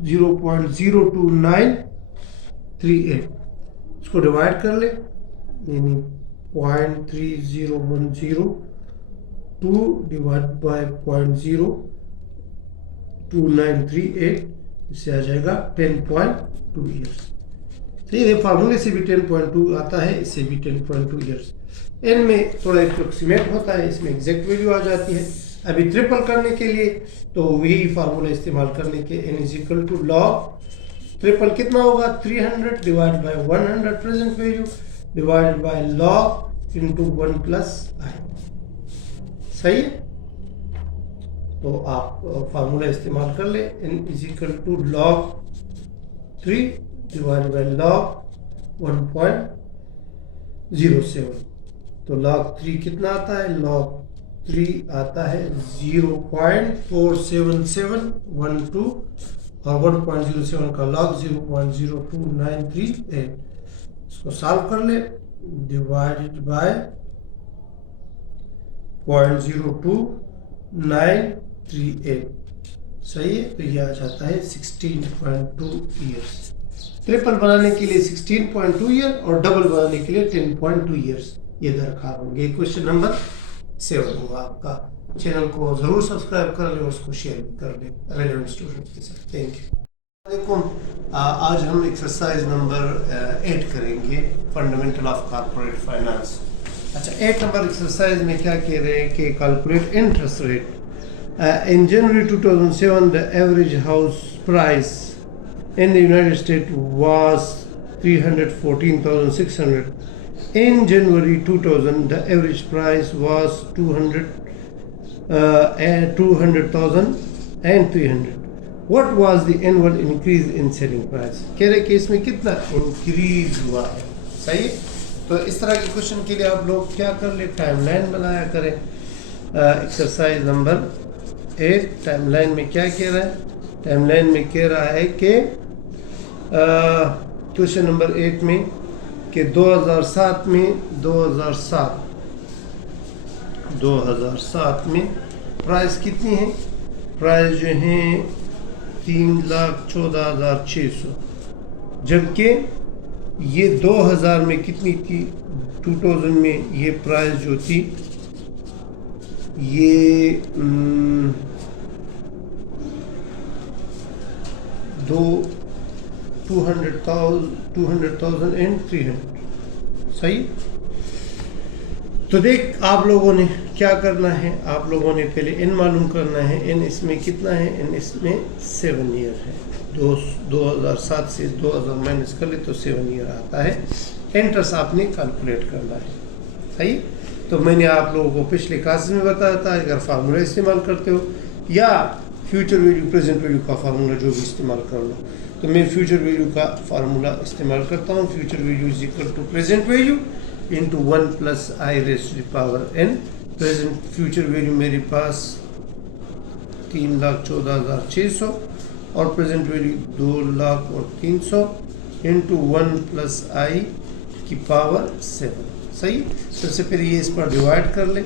0.02938। इसको डिवाइड कर ले, यानी 0.30102 डिवाइड बाय 0.02938, इससे आ जाएगा 10.2 ईयर्स। तो ये फार्मूले से भी 10.2 आता है, इससे भी 10.2 ईयर्स। एन में थोड़ा अप्रोक्सीमेट होता है, इसमें एग्जैक्ट वैल्यू आ जाती है। अभी ट्रिपल करने के लिए तो वही फार्मूला इस्तेमाल करने के, n is equal to log triple कितना होगा 300 divide by 100 present value divided by log into 1 plus I. सही है, तो आप फार्मूला इस्तेमाल कर ले, n is equal to log 3 divided by log 1.07। तो log 3 कितना आता है, log 3 आता है 0.47712 और 1.07 का log 0.02938। इसको सॉल्व कर ले, डिवाइडेड बाय 0.02938। सही है, तो ये आ जाता है 16.2 ईयर्स। ट्रिपल बनाने के लिए 16.2 ईयर और डबल बनाने के लिए 10.2 ईयर्स ये दरकार होंगे। क्वेश्चन नंबर 7 होगा आपका। चैनल को जरूर सब्सक्राइब कर ले और उसको शेयर भी कर ले रेलेवेंट स्टूडेंट्स के साथ। Thank you. देखो आज हम एक्सरसाइज नंबर 8 करेंगे, फंडामेंटल ऑफ कॉर्पोरेट फाइनेंस। अच्छा, 8 नंबर एक्सरसाइज में क्या कह रहे हैं कि calculate interest rate. In January 2007 the average house price in the United States was 314,600. In January 2000, the average price was 200,300. What was the annual increase in selling price? कह रहे कि इसमें कितना इंक्रीज हुआ है। सही है, तो इस तरह के क्वेश्चन के लिए आप लोग क्या कर ले, टाइमलाइन बनाया करें। एक्सरसाइज नंबर 8 टाइमलाइन में क्या कह रहा है, टाइमलाइन में कह रहा है कि क्वेश्चन नंबर 8 में कि 2007 में प्राइस कितनी है, प्राइस जो है 3,14,600, जबकि ये 2000 में कितनी थी, 2000 में ये प्राइस जो थी ये 200,000 and 300। सही, तो देख आप लोगों ने क्या करना है, आप लोगों ने पहले n मालूम करना है। n इसमें कितना है, n इसमें 7 ईयर है। 2007 से 2000 माइनस कर ले तो 7 ईयर आता है। इंटरेस्ट आपने कैलकुलेट करना है। सही, तो मैंने आप लोगों को पिछले क्लास में बताया था, अगर फार्मूला इस्तेमाल करते हो या फ्यूचर वैल्यू प्रेजेंट वैल्यू का फार्मूला जो भी इस्तेमाल कर लो, तो मैं फ्यूचर वैल्यू का फार्मूला इस्तेमाल करता हूँ। Future value is equal to present value into 1 plus I raise to the power n। Present future value मेरे पास 3,14,600 और प्रेजेंट वैल्यू 2,03,000 इंटू 1 प्लस आई की पावर 7। सही, सबसे पहले ये इस पर डिवाइड कर ले,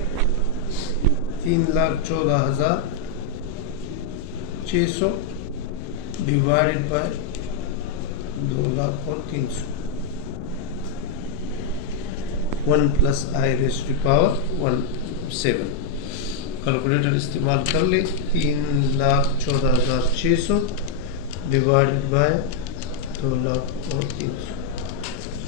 3,14,600 divided by 2,03,000, 1 plus I raise to power 7। Calculator इस्तेमाल कर ले, 3,14,600 डिवाइडेड बाय 2,03,000,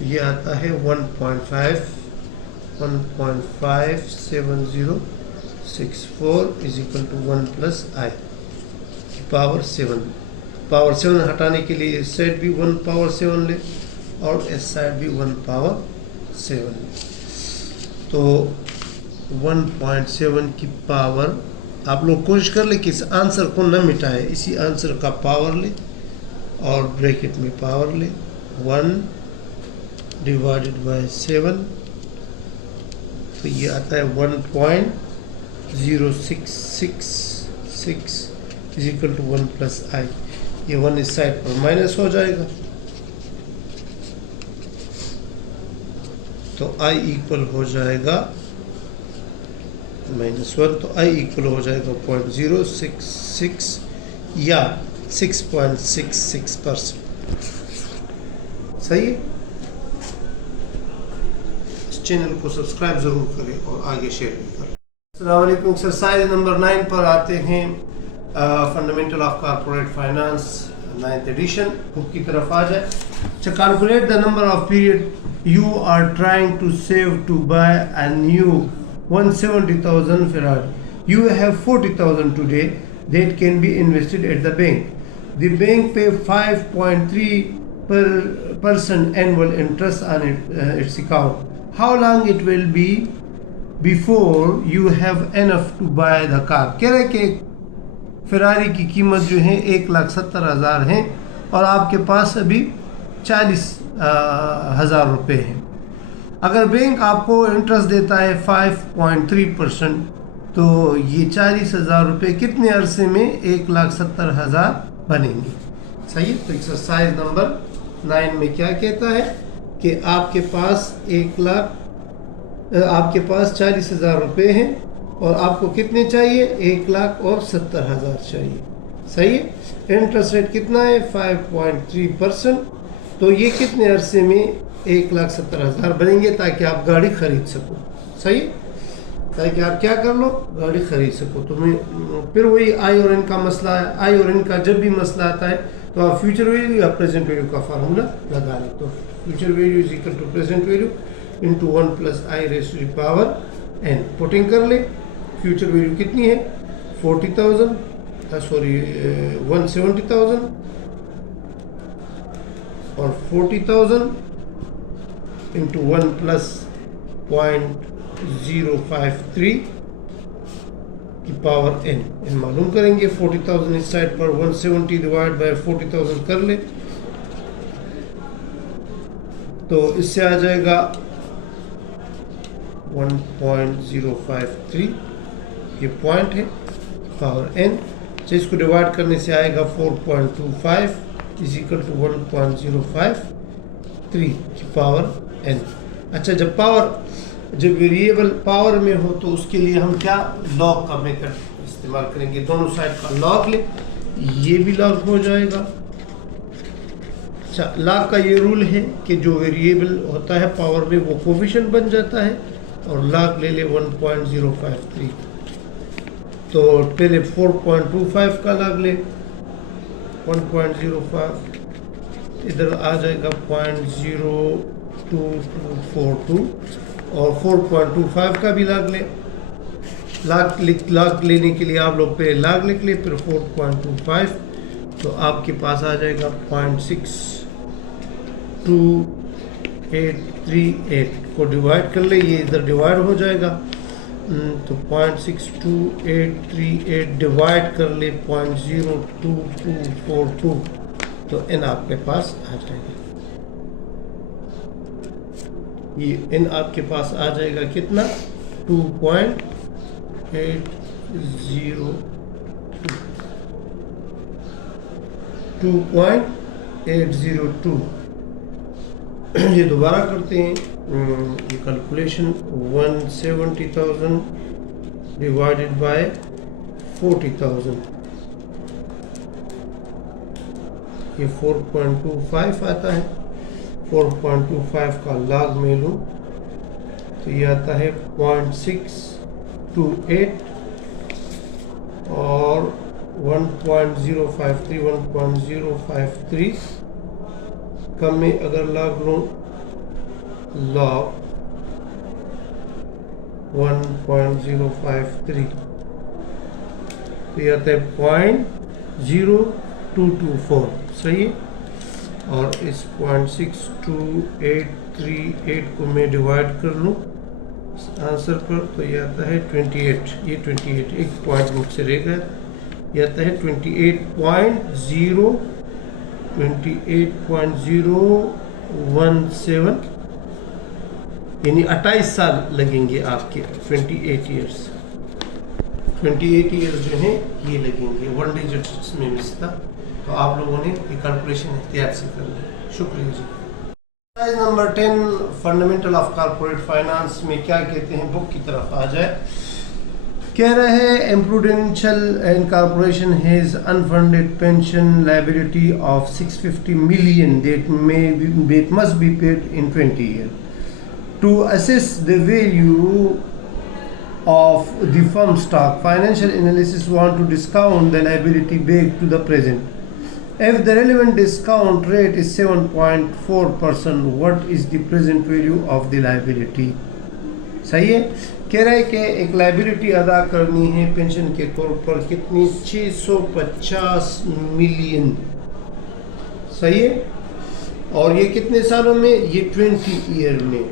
ये आता है 1.57064 is equal to 1 plus I power 7। Power 7 हटाने के लिए इस साइड भी 1 पावर 7 ले और इस साइड भी 1 पावर 7 ले, तो 1.7 की पावर आप लोग कोशिश कर ले कि इस आंसर को न मिटाए, इसी आंसर का पावर ले और ब्रैकेट में पावर ले 1 डिवाइडेड बाय 7, तो ये आता है 1.0666 इज इक्वल टू 1 प्लस आई। ये 1 इस साइड पर माइनस हो जाएगा, तो आई इक्वल हो जाएगा -1, तो आई इक्वल हो जाएगा 0.066 या 6.66%। सही है। इस चैनल को सब्सक्राइब जरूर करें और आगे शेयर भी करें। अस्सलाम वालेकुम। एक्सरसाइज नंबर 9 पर आते हैं। Fundamental of corporate finance 9th addition book की तरफ आ जाए। Calculate the number of period you are trying to save to buy a new 170,000 Ferrari. You have 40,000 today that can be invested at the bank. The bank pay 5.3% annual interest on its account. How long it will be before you have enough to buy the car? कह रहे कि Ferrari की कीमत जो है 1,70,000 है और आपके पास अभी 40,000 रुपये हैं। अगर बैंक आपको इंटरेस्ट देता है 5.3%, तो ये 40,000 रुपये कितने अरसे में 1,70,000 बनेंगे। सही है। तो एक्सरसाइज नंबर 9 में क्या कहता है कि आपके पास 40,000 रुपये हैं और आपको कितने चाहिए, 1,70,000 चाहिए। सही है। इंटरेस्ट रेट कितना है, 5.3%, तो ये कितने अरसे में 1,70,000 बनेंगे ताकि आप गाड़ी खरीद सको। सही, ताकि आप क्या कर लो, गाड़ी खरीद सको। तो मैं फिर वही आई और एन का मसला है। आई और एन का जब भी मसला आता है तो आप फ्यूचर वैल्यू या प्रेजेंट वैल्यू का फार्मूला लगा लें। तो future value is equal to present value into 1 plus I raise to the power N. Putting कर ले। फ्यूचर वैल्यू कितनी है, 170,000 और 40,000 इंटू 1 प्लस 0.053 की पावर n मालूम करेंगे। 40,000 इस साइड पर 170 डिवाइड बाय 40,000 कर ले, तो इससे आ जाएगा 1.053, ये पॉइंट है, पावर n। इसको डिवाइड करने से आएगा 4.25 इज इक्वल टू 1.053 की पावर n। अच्छा, जब वेरिएबल पावर में हो तो उसके लिए हम क्या लॉग का मेथड इस्तेमाल करेंगे। दोनों साइड का लॉग ले, ये भी लॉग हो जाएगा। अच्छा, लॉग का ये रूल है कि जो वेरिएबल होता है पावर में वो कोफिशिएंट बन जाता है, और लॉग ले ले 1.053। तो पहले 4.25 का लॉग ले 1.05, इधर आ जाएगा 0.0242, और 4.25 का भी लॉग ले। लॉग लेने के लिए आप लोग पहले लॉग लिख ले, फिर 4.25, तो आपके पास आ जाएगा 0.62838 को डिवाइड कर ले, ये इधर डिवाइड हो जाएगा। तो 0.62838 डिवाइड कर ले 0.02242, तो n आपके पास आ जाएगा। ये n आपके पास आ जाएगा कितना, 2.802। ये दोबारा करते हैं ये कैलकुलेशन। 170,000 डिवाइडेड बाय 40,000, ये 4.25 आता है। 4.25 का लॉग में लूँ तो ये आता है 0.628, और 1.053 कम में अगर लॉग लूँ, लॉग 1.053 तो ये आता है 0.0224। सही है। और इस 0.62838 को मैं डिवाइड कर लूँ आंसर पर, तो ये आता है 28, ये 28 एक पॉइंट मुझसे रह गया, ये आता है 28.017, यानी 28 साल लगेंगे आपके, 28 ईयर्स, 28 ईयर्स जो हैं ये लगेंगे। 1 डिजिट में मिस था, तो आप लोगों ने ये कैलकुलेशन एहतियात से कर ली। शुक्रिया जी। Number 10 fundamental of corporate finance में क्या कहते हैं, बुक की तरफ आ जाए। कह रहे हैं Imprudential Incorporation has unfunded pension liability of 650 million that must be paid in 20 years. To assess the value of the firm stock, financial analysts want to discount the liability back to the present. If the relevant discount rate is 7.4%, what is the present value of the liability? सही है। कह रहा है कि एक liability अदा करनी है पेंशन के तौर पर, कितनी, 650 मिलियन, सही है, और ये कितने सालों में, ये 20 ईयर में,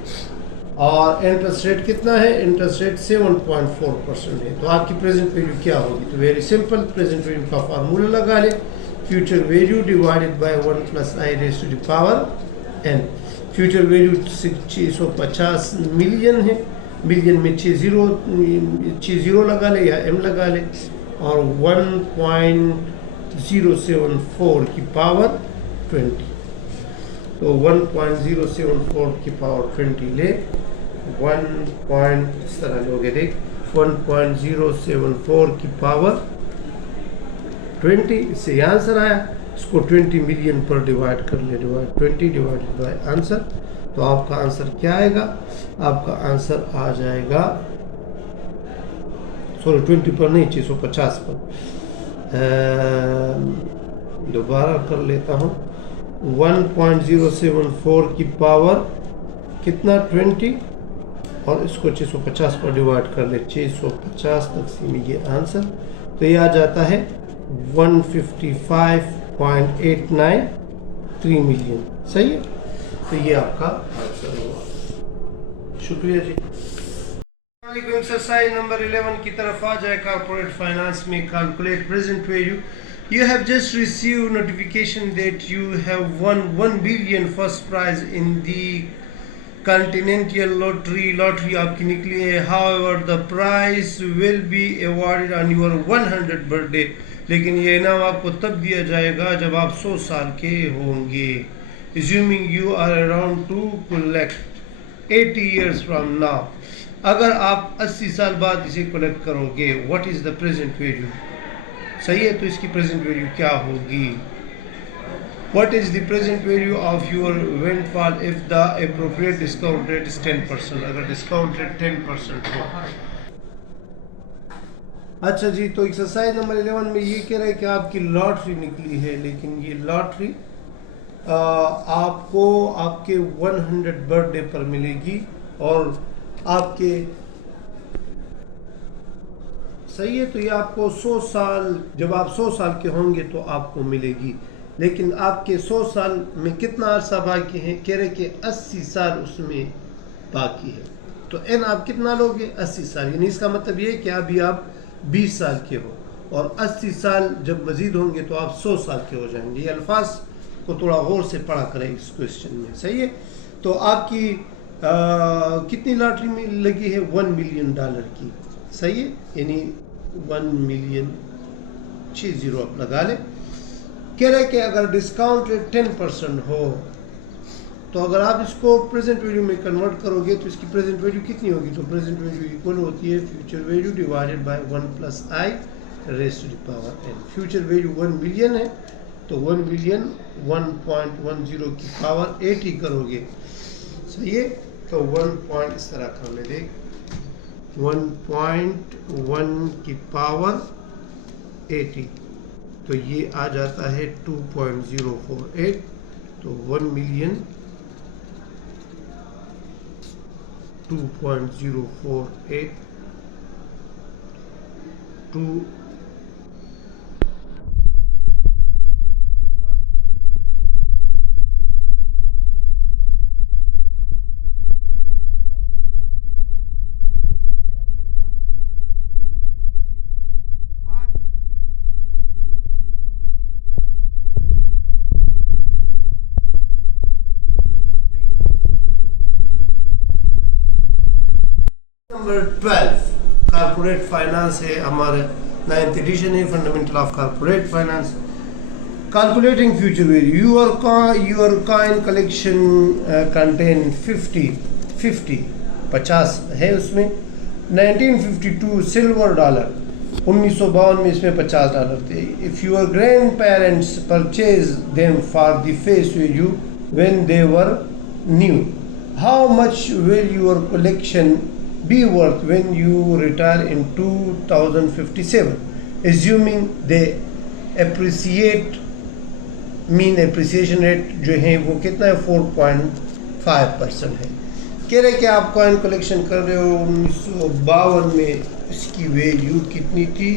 और इंटरेस्ट रेट कितना है, इंटरेस्ट रेट 7.4% है। तो आपकी प्रेजेंट वैल्यू क्या होगी, तो वेरी सिंपल, प्रेजेंट वैल्यू का फार्मूला लगा ले, future value divided by 1 + i raised to the power n। Future value 650 million है, मिलियन में 6 लगा ले या m लगा ले, और 1.074 की पावर 20, तो 1.074 की पावर 20 ले, 1.074 की पावर 20, इससे ये आंसर आया। इसको 20 मिलियन पर डिवाइड कर ले, 20 डिवाइडेड बाय आंसर, तो आपका आंसर क्या आएगा, आपका आंसर आ जाएगा, सॉरी 20 पर नहीं, 650 पर, दोबारा कर लेता हूँ, 1.074 की पावर कितना, 20, और इसको 650 पर डिवाइड कर ले, 650 तकसीम ये आंसर, तो ये आ जाता है 155.893 मिलियन, सही है, तो ये आपका आंसर होगा। शुक्रिया जी। एक्सरसाइज नंबर 11 की तरफ आ जाए। कॉर्पोरेट फाइनेंस में calculate present value. You have just received notification that you have won 1 billion first prize in the Continental Lottery. Lottery आपकी निकली है। However, the prize will be awarded on your 100th birthday. लेकिन ये इनाम आपको तब दिया जाएगा जब आप 100 साल के होंगे। Assuming you are around to collect 80 years from now. अगर आप 80 साल बाद इसे कलेक्ट करोगे, what is the present value? सही है, तो इसकी प्रेजेंट वैल्यू क्या होगी। What is the present value of your windfall if the appropriate discount rate is 10%? अगर डिस्काउंट रेट 10% हो। अच्छा जी, तो एक्सरसाइज नंबर 11 में ये कह रहा है कि आपकी लॉटरी निकली है, लेकिन ये लॉटरी आपको आपके 100 बर्थडे पर मिलेगी, और आपके, सही है, तो ये आपको 100 साल, जब आप 100 साल के होंगे तो आपको मिलेगी। लेकिन आपके 100 साल में कितना अरसा बाकी है, कह रहे कि 80 साल उसमें बाकी है, तो एन आप कितना लोगे, 80 साल, यानी इसका मतलब ये है कि अभी आप 20 साल के हो, और 80 साल जब मजीद होंगे तो आप 100 साल के हो जाएंगे। ये अल्फाज को थोड़ा गौर से पढ़ा करें इस क्वेश्चन में, सही है। तो आपकी कितनी लॉटरी में लगी है, $1 मिलियन की, सही है, यानी 1 मिलियन 60 आप लगा ले। कह रहे कि अगर डिस्काउंट रेट 10% हो, तो अगर आप इसको प्रेजेंट वैल्यू में कन्वर्ट करोगे तो इसकी प्रेजेंट वैल्यू कितनी होगी, तो प्रेजेंट वैल्यू इक्वल होती है future value divided by 1 + i raised to the power n। Future value 1 million है, तो 1 मिलियन 1.10 की पावर 80 करोगे, सही है, तो 1 पॉइंट इस तरह कर ले, देख 1.1 की पावर 80, तो ये आ जाता है 2.048, तो 1 मिलियन 2.048 2 नंबर 12 कारपोरेट फाइनेंस है, हमारे 9th एडिशन है, fundamental of corporate finance. Calculating future value, your coin collection contain 50 है उसमें। 1952 सिल्वर डॉलर, 1952 में इसमें $50 थे। If your grand parents purchase them for the face value when they were new, how much will your collection be worth when you retire in 2057, assuming they appreciate, mean appreciation rate जो है वो कितना है 4.5% है। कह रहे कि आप कॉइन कलेक्शन कर रहे हो 1952 में, इसकी वैल्यू कितनी थी?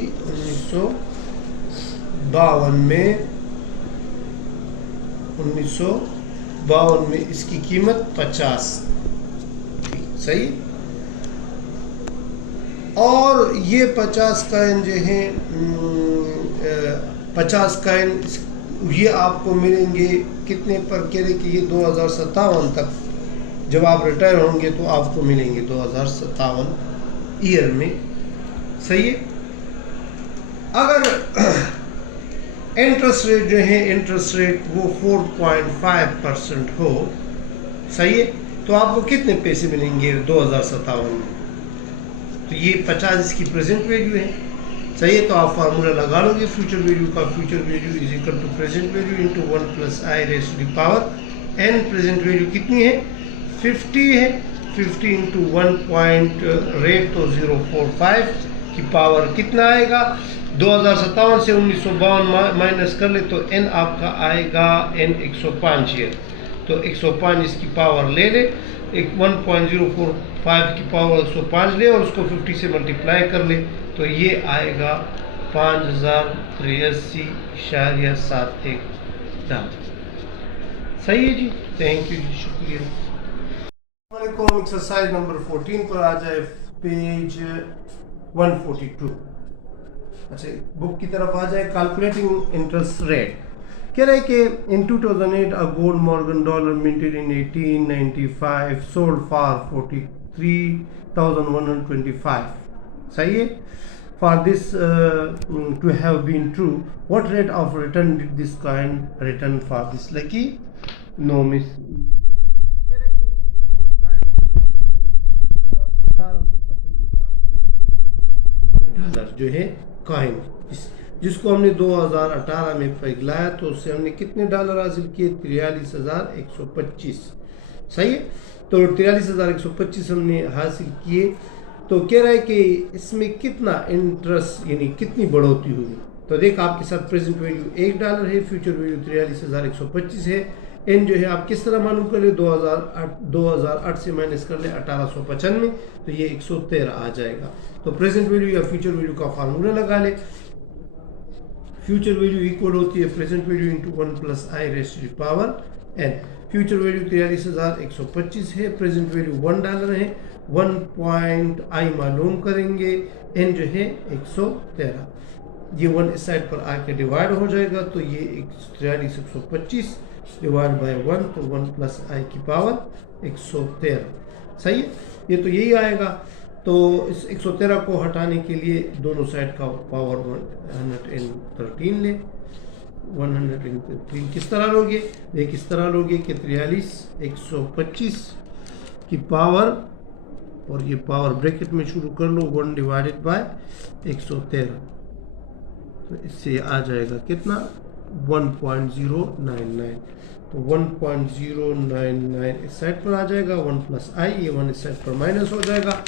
1952 में इसकी कीमत 50 थी, सही। और ये 50 कॉइन जो है 50 कॉइन ये आपको मिलेंगे कितने पर? कह रहे कि ये 2057 तक जब आप रिटायर होंगे तो आपको मिलेंगे 2057 ईयर में, सही है। अगर इंटरेस्ट रेट जो है, इंटरेस्ट रेट वो 4.5% हो, सही है, तो आपको कितने पैसे मिलेंगे 2057 में? तो ये 50 इसकी प्रेजेंट वैल्यू है, सही है। तो आप फार्मूला लगा लोगे फ्यूचर वैल्यू का। Future value is equal to present value into 1 plus I raise to the power N. Present value कितनी है? 50 है। 50 इंटू 1 रेट तो 0.45 की पावर कितना आएगा? 2057 से 1952 माइनस कर ले तो एन आपका आएगा एन 105 है। तो 105 इसकी पावर ले ले, एक 1.045 की पावर 105 ले और उसको 50 से मल्टीप्लाई कर ले तो ये आएगा 5083.71 डॉलर, सही है जी। थैंक यू जी, शुक्रिया। एक्सरसाइज नंबर 14 पर आ जाए, पेज 142। अच्छा, बुक की तरफ आ जाए। कैलकुलेटिंग इंटरेस्ट रेट कह रहे कि in 2008 a gold Morgan dollar minted in 1895 sold for 43,125, सही है। For this to have been true, what rate of return did this coin return for this lucky? No miss. 1895 जो है coin जिसको हमने 2018 में पिघलाया तो उससे हमने कितने डॉलर हासिल किए? 43,125, सही है। तो 43,125 हमने हासिल किए। तो कह रहा है कि इसमें कितना इंटरेस्ट यानी कितनी बढ़ोतरी हुई? तो देख, आपके साथ प्रेजेंट वैल्यू $1 है, फ्यूचर वैल्यू 43,125 है। एन जो है आप किस तरह मालूम कर ले? 2008 से माइनस कर ले 1895, तो ये 113 आ जाएगा। तो प्रेजेंट वैल्यू या फ्यूचर वैल्यू का फार्मूला लगा ले। फ्यूचर वैल्यू इक्वल होती है present value into 1 plus I raise to the power N. Future value 43,125 है, प्रेजेंट वैल्यू $1 है। 1 आई मालूम करेंगे, एन जो है 113। ये 1 इस साइड पर आके डिवाइड हो जाएगा तो ये 43,125 डिवाइड बाय 1, तो 1 प्लस आई की पावर 113, सही है। ये तो यही आएगा। तो इस 113 को हटाने के लिए दोनों साइड का पावर 113 ले। 113 किस तरह लोगे? देख, किस तरह लोगे कि 43,125 की पावर, और ये पावर ब्रैकेट में शुरू कर लो, 1 डिवाइडेड बाय 113, तो इससे आ जाएगा कितना? 1.099। तो 1.099 इस साइड पर आ जाएगा, 1 प्लस आई, ये 1 इस साइड पर माइनस हो जाएगा,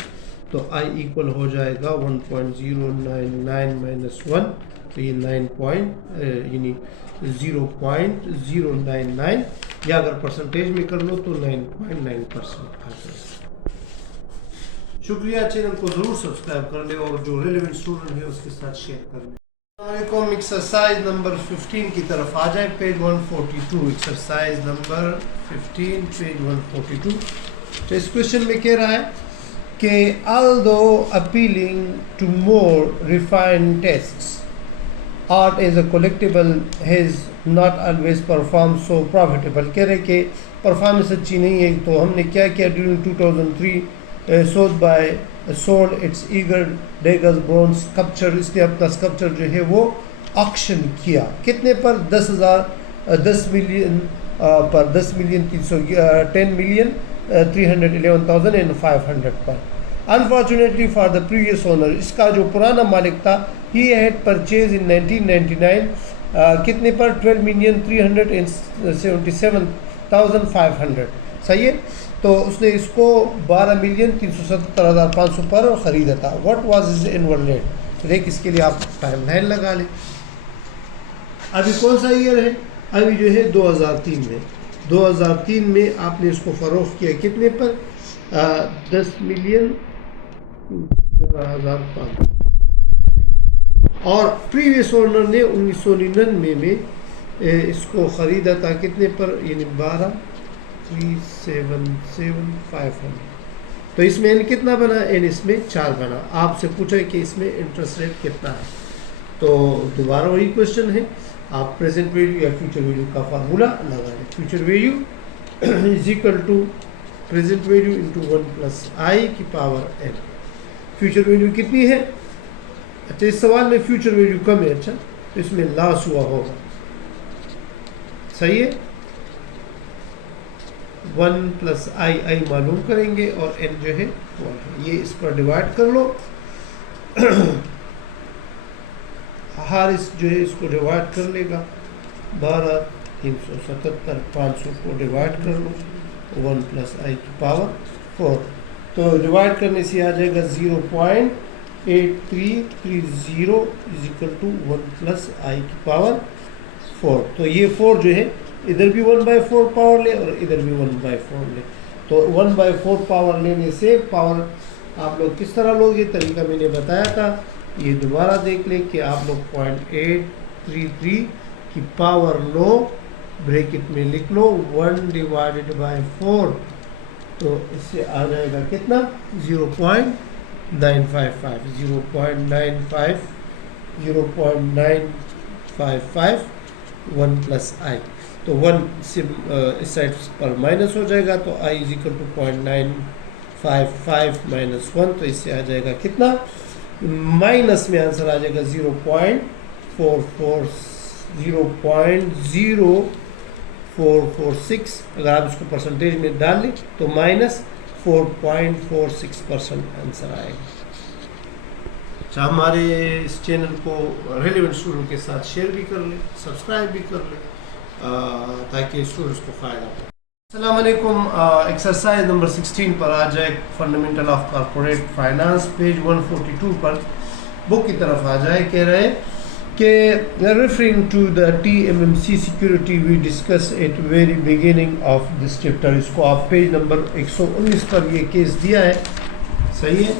तो i इक्वल हो जाएगा 1.099 माइनस 1, तो ये 0.099, या अगर परसेंटेज में कर लो तो 9.9% आ जाएगा। शुक्रिया। चैनल को जरूर सब्सक्राइब कर ले और जो रेलेवेंट स्टूडेंट है उसके साथ शेयर कर ले। एक्सरसाइज नंबर 15 की तरफ आ जाए, पेज 142। Exercise number 15 page 142। तो इस क्वेश्चन में कह रहा है कि although appealing to more refined tastes, art as a collectible has not always performed so profitable। कह रहे कि परफॉर्मेंस अच्छी नहीं है। तो हमने क्या किया? During 2003 sold its eager Degas bronze sculpture, इसने अपना स्कल्पचर जो है वो ऑक्शन किया कितने पर 10 मिलियन पर 10 मिलियन 10 मिलियन 311,500 पर। Unfortunately for the previous owner, इसका जो पुराना मालिक था, ही हैड परचेज इन 1999 कितने पर 12 मिलियन 377,500। सही है, तो उसने इसको 12 मिलियन 377,500 पर ख़रीदा था। What was his annual rate? देख, इसके लिए आप टाइम लाइन लगा लें। अभी कौन सा ईयर है? अभी जो है 2003 में। 2003 में आपने इसको फ़रोख्त किया कितने पर? 10 मिलियन 11,500। और प्रीवियस ओनर ने 1999 में इसको ख़रीदा था कितने पर? यानी 12,377,500। तो इसमें एन कितना बना? एन इसमें 4 बना। आपसे पूछा कि इसमें इंटरेस्ट रेट कितना है, तो दोबारा वही क्वेश्चन है, आप प्रेजेंट वैल्यू या फ्यूचर वैल्यू का फार्मूला लगा लें। Future value is equal to present value into 1 plus आई की पावर एन। फ्यूचर वैल्यू कितनी है? अच्छा, इस सवाल में फ्यूचर वैल्यू कम है। अच्छा, तो इसमें लॉस हुआ होगा। सही है, 1 प्लस आई मालूम करेंगे और एन जो है 1 है। ये इस पर डिवाइड कर लो। हारिस जो है इसको डिवाइड कर लेगा, 12 377 500 को डिवाइड कर लो 1 प्लस आई की पावर 4। तो डिवाइड करने से आ जाएगा 0.8330 इज इक्वल टू 1 प्लस आई की पावर 4। तो ये 4 जो है इधर भी 1/4 पावर ले और इधर भी 1/4 ले। तो 1/4 पावर लेने से पावर आप लोग किस तरह लोगे, तरीका मैंने बताया था। ये दोबारा देख लें कि आप लोग 0.833 की पावर लो, ब्रैकेट में लिख लो 1/4, तो इससे आ जाएगा कितना? 0.955 0.955 1 प्लस आई। तो 1 से इस साइड पर माइनस हो जाएगा, तो आई इज इक्वल टू 0.955 माइनस 1, तो इससे आ जाएगा कितना? माइनस में आंसर आ जाएगा 0.0446। अगर आप इसको परसेंटेज में डाल लें तो -4.46% आंसर आएगा। अच्छा, हमारे इस चैनल को रेलेवेंट स्टूडेंट के साथ शेयर भी कर लें, सब्सक्राइब भी कर लें, ताकि स्टूडेंट्स को फ़ायदा हो। अस्सलाम वालेकुम। एक्सरसाइज नंबर 16 पर आ जाए, fundamental of corporate finance, page 142 पर बुक की तरफ आ जाए। कह रहे हैं कि referring to the TMMC security we discuss at very beginning of this chapter. इसको आप पेज नंबर 119 पर ये केस दिया है। सही है,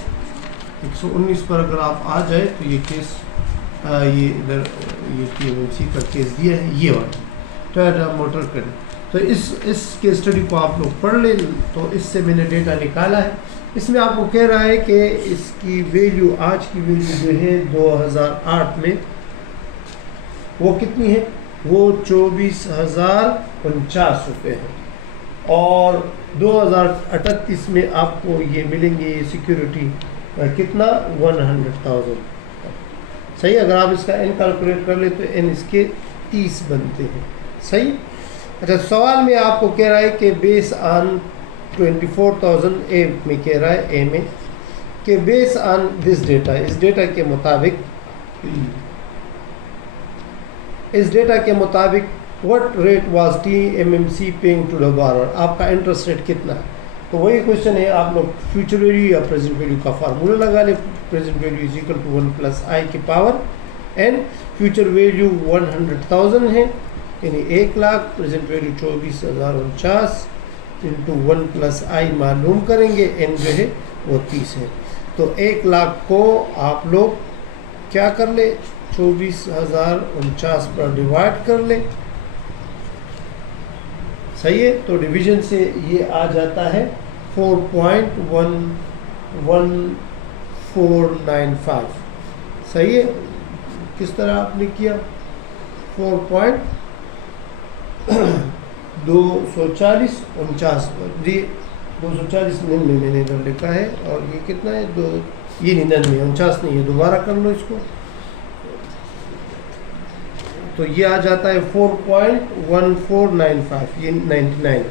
119 पर अगर आप आ जाए तो ये केस ये इधर ये TMMC का केस दिया है, ये वाला टोयोटा मोटर करें। तो इस केस स्टडी को आप लोग पढ़ लें। तो इससे मैंने डेटा निकाला है। इसमें आपको कह रहा है कि इसकी वैल्यू, आज की वैल्यू जो है 2008 में वो कितनी है? वो 24,049 रुपये है। और 2038 में आपको ये मिलेंगे ये सिक्योरिटी कितना? 100,000। सही, अगर आप इसका एन कैलकुलेट कर ले तो एन इसके 30 बनते हैं। सही। अच्छा, सवाल में आपको कह रहा है कि बेस ऑन 24,000 ए में कह रहा है, ए में कि बेस ऑन दिस डेटा, इस डेटा के मुताबिक what rate was TMMC paying to the borrower, आपका इंटरेस्ट रेट कितना है? तो वही क्वेश्चन है, आप लोग फ्यूचर वैल्यू या प्रेजेंट वैल्यू का फार्मूला लगा ले। Present value is equal to 1 plus आई की पावर एन। फ्यूचर वैल्यू 100,000 है, यानी 1,00,000। Present value 24,049 into 1 plus I मालूम करेंगे, एन जो है वो 30 है। तो 1,00,000 को आप लोग क्या कर ले? 24,049 पर डिवाइड कर ले। सही है, तो डिवीजन से ये आ जाता है 4.1495। सही है, किस तरह आपने किया? 4.240 49 जी 240 99 मैंने इधर लिखा है, और ये कितना है, दो, ये 99, 49 नहीं है, दोबारा कर लो इसको। तो ये आ जाता है 4.1495, ये 99 है।